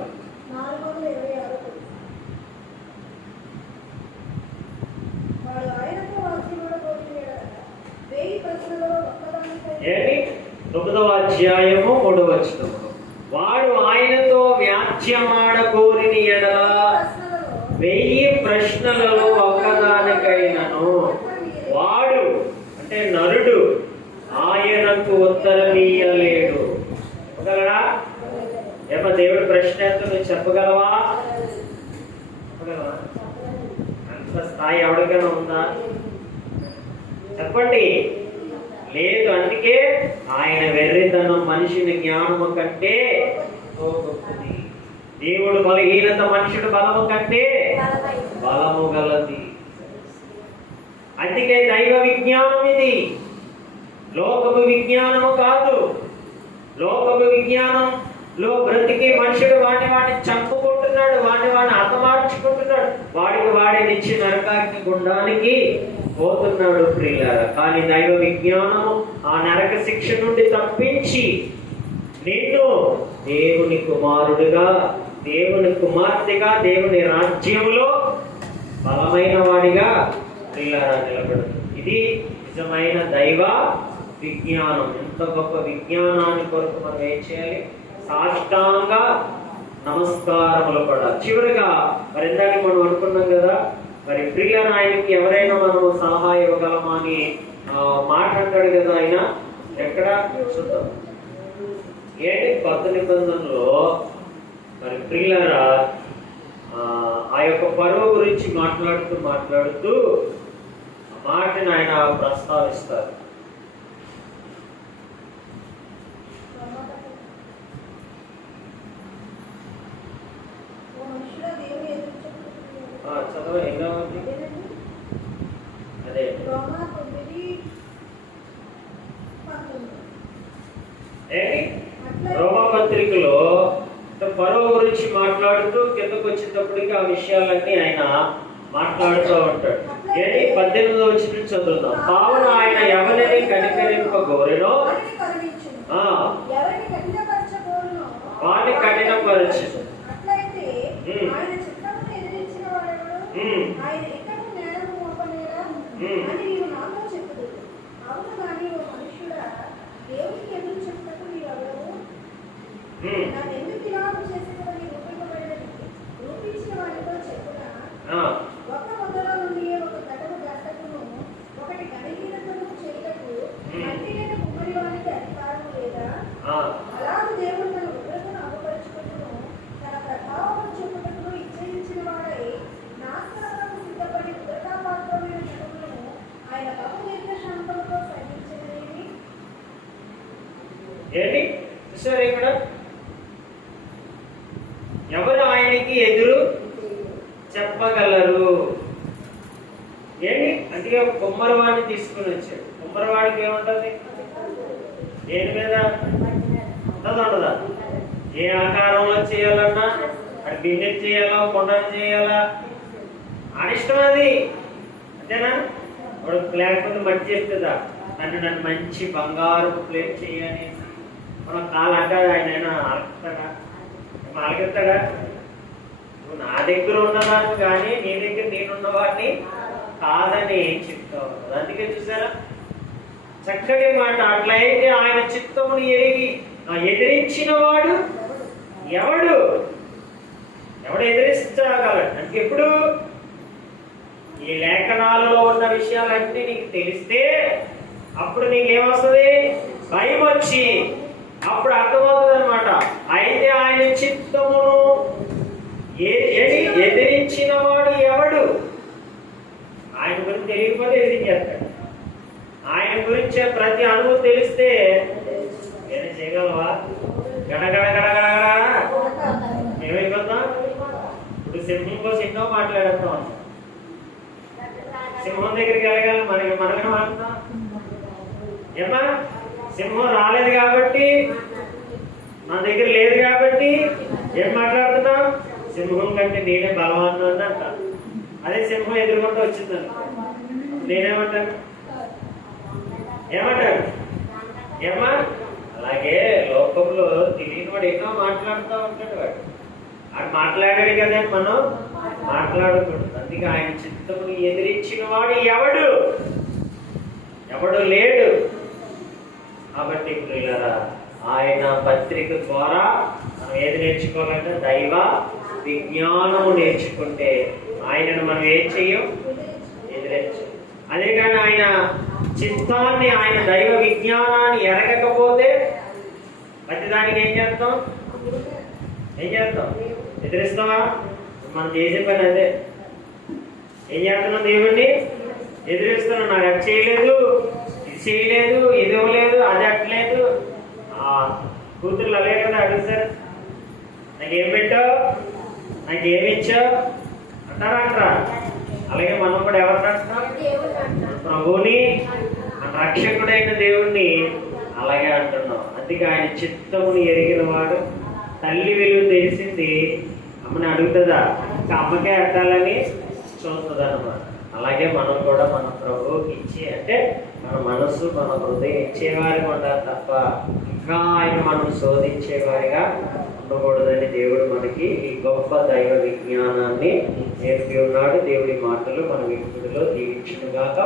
ఏంటి? 9వ అధ్యాయము 3వ వచనము. వాడు ఆయనతో వ్యాజ్యమాడ కోరిన ఎడల 1000 ప్రశ్నలలో ఒక్కదానికైనను వాడు అంటే నరుడు ఆయనకు ఉత్తరమీయలేడు. చెప్పగలడా? ఏమో దేవుడు ప్రశ్న ఎంతో నువ్వు చెప్పగలవా? అంత స్థాయి ఎవరికైనా ఉందా? చెప్పండి. లేదు. అందుకే ఆయన వెర్రితనం మనిషిని జ్ఞానము కంటే గొప్పది. దేవుడు బలహీనత మనుషుడు బలము కంటే బలము గలది. అందుకే దైవ విజ్ఞానం ఇది, లోకము విజ్ఞానము కాదు. లోకము విజ్ఞానంలో బ్రతికి మనుషుడు వాడిని చంపుకుంటున్నాడు, వాడిని హతమార్చుకుంటున్నాడు, వాడికి వాడే నిచ్చి నరకాగ్ని గుండానికి పోతున్నాడు ప్రియులారా. కానీ దైవ విజ్ఞానము ఆ నరక శిక్ష నుండి తప్పించి నిన్ను దేవుని కుమారుడిగా, దేవుని కుమార్తెగా, దేవుని రాజ్యములో బలమైన వాడిగా ప్రియులారా నిలబడుతుంది. ఇది నిజమైన దైవ విజ్ఞానం. ఎంత గొప్ప విజ్ఞానాన్ని కొరకు మనం ఏం చేయాలి? సాష్టాంగ నమస్కారములు కూడా. చివరిగా మరి ఇందాక మనం అనుకున్నాం కదా, మరి ప్రియుల ఆయనకి ఎవరైనా మనము సలహా ఇవ్వగలమా అని మాట్లాడతాడు కదా ఆయన. ఎక్కడ చూద్దాం. ఏంటి? కొత్త నిబంధనలో మరి ప్రియులరా ఆ యొక్క పరువు గురించి మాట్లాడుతూ ఆ మాటని ఆయన ప్రస్తావిస్తారు. చదవ ఎలా ఉంది? అదే రోమా పత్రికలో పరువు గురించి మాట్లాడుతూ కిందకు వచ్చేటప్పటికి ఆ విషయాలన్నీ ఆయన మాట్లాడుతూ ఉంటాడు. ఏంటి? 18వ వచనం చదువుతాం. కావున ఆయన ఎవరిని కనికరింపగోరెనో వాడిని కఠినపరచును. అవును కానీ ఓ మనుష్యుడా, దేవునికి ఎదురు చెప్పినట్టు నీవెవరవు? నన్ను ఎందుకు ఇలా చేసేదని రూపించిన వారితో చెప్పునా? ఒక మొదల నుండి ఒక గడప గంటకును ఒకటి గణహీనతను చేయటకు మట్టి లేని కుమ్మరి వారికి అధికారం లేదా? అలాగే దేవుడు తన ఉగ్రతను అమలుపరుచుకుంటూ తన ప్రభావం చూపుటకు ఇచ్చేయించిన వాడై నాశనాలకు సిద్ధపడి ఉగ్రతాపాత్రమైన జనములను ఆయన బహు దీర్ఘశాంతముతో సహించినదేమి? ఏంటి చూసారు ఇక్కడ? ఎవరు ఆయనకి ఎదురు చెప్పగలరు? ఏంటి అందుకే కుమ్మరివాడిని తీసుకుని వచ్చాడు. కుమ్మరివాడికి ఏముంటుంది? దేని మీద ఉండదా? ఏ ఆకారంలో చేయాలన్నా, అది గిన్నె చేయాలా, కొండను చేయాలా, అనిష్టం అది. అంతేనా? వాడు లేకపోతే మట్టి చెప్తుందా, నన్ను మంచి బంగారు ప్లేట్ చేయాలి మన కాలు అంటాడు. ఆయన అలగెత్తాడా? నువ్వు నా దగ్గర ఉన్నదాన్ని కానీ నీ దగ్గర నేనున్నవాడిని కాదని చెప్తావు. అందుకే చూసారా చక్కటి మాట. అట్లయితే ఆయన చిత్తమును ఎరిగి ఎదిరించిన వాడు ఎవడు ఎదిరించగలడు? అంటే ఎప్పుడు ఈ లేఖనాలలో ఉన్న విషయాలన్నీ నీకు తెలిస్తే అప్పుడు నీకేమొస్తుంది? భయం వచ్చి అప్పుడు అర్థమవుతుంది అనమాట. అయితే ఆయన చిత్తమును ఎదిరించిన వాడు ఎవడు? ఆయన గురించి తెలియకపోతే ఎదిరించేస్తాడు. ఆయన గురించి ప్రతి అనుభవం తెలిస్తే ఏదైనా చేయగలవా? గడగడగడగడ ఏమైపోతాం? ఇప్పుడు సింహం కోసం ఎన్నో మాట్లాడుతాం. సింహం దగ్గరికి వెళ్ళగలం, మనమే మాట్లాడతాం. ఏమా సింహం రాలేదు కాబట్టి, మన దగ్గర లేదు కాబట్టి ఏం మాట్లాడుతున్నాం? సింహం కంటే నేనే బలవాన్ అంట. అదే సింహం ఎదుర్కొంటూ వచ్చిందని నేనేమంటాను? ఏమంటాడు? ఏమా అలాగే లోకంలో తెలియని వాడు ఎన్నో మాట్లాడుతూ ఉంటాడు. వాడు మాట్లాడాడు కదా, మనం మాట్లాడకూడదు. అందుకే ఆయన చిత్తముని ఎదిరించిన వాడు ఎవడు లేడు. కాబట్టి పిల్లరా, ఆయన పత్రిక ద్వారా మనం ఏది నేర్చుకోవాలంటే దైవ విజ్ఞానము నేర్చుకుంటే ఆయనను మనం ఏం చెయ్యం? ఎదిరించు. అదే కానీ ఆయన చిత్తాన్ని, ఆయన దైవ విజ్ఞానాన్ని ఎరగకపోతే ప్రతిదానికి ఏం చేస్తాం? ఎదిరిస్తావా? మనం చేసే పని అదే. ఏం చేస్తున్నాం? దేవుణ్ణి ఎదిరిస్తున్నాం. నాకు అది చేయలేదు, ఇది చేయలేదు, ఇది ఇవ్వలేదు, అది అట్లేదు. కూతుర్లు అలాగే కదా అడుగుతారు, నాకేం పెట్టావు, నాకేమి ఇచ్చావు అంటారా? అలాగే మనం కూడా ఎవరిని అంటున్నాం? ప్రభువుని, మన రక్షకుడైన దేవుణ్ణి అలాగే అంటున్నాం. అందుకే ఆయన చిత్తముని ఎరిగిన వాడు. తల్లి విలువ తెలిసింది అమ్మని అడుగుతుందా? అమ్మకే అట్టాలని చూస్తుంది అన్నమాట. అలాగే మనం కూడా మన ప్రభువుకి ఇచ్చి, అంటే మన మనసు, మన హృదయం ఇచ్చేవారిగా ఉండాలి తప్ప ఇంకా ఆయన మనం శోధించేవారిగా ఉండకూడదని దేవుడు మనకి ఈ గొప్ప దైవ విజ్ఞానాన్ని నేర్పి ఉన్నాడు. దేవుడి మాటలు మన వినికిడిలో దీవించునుగాక.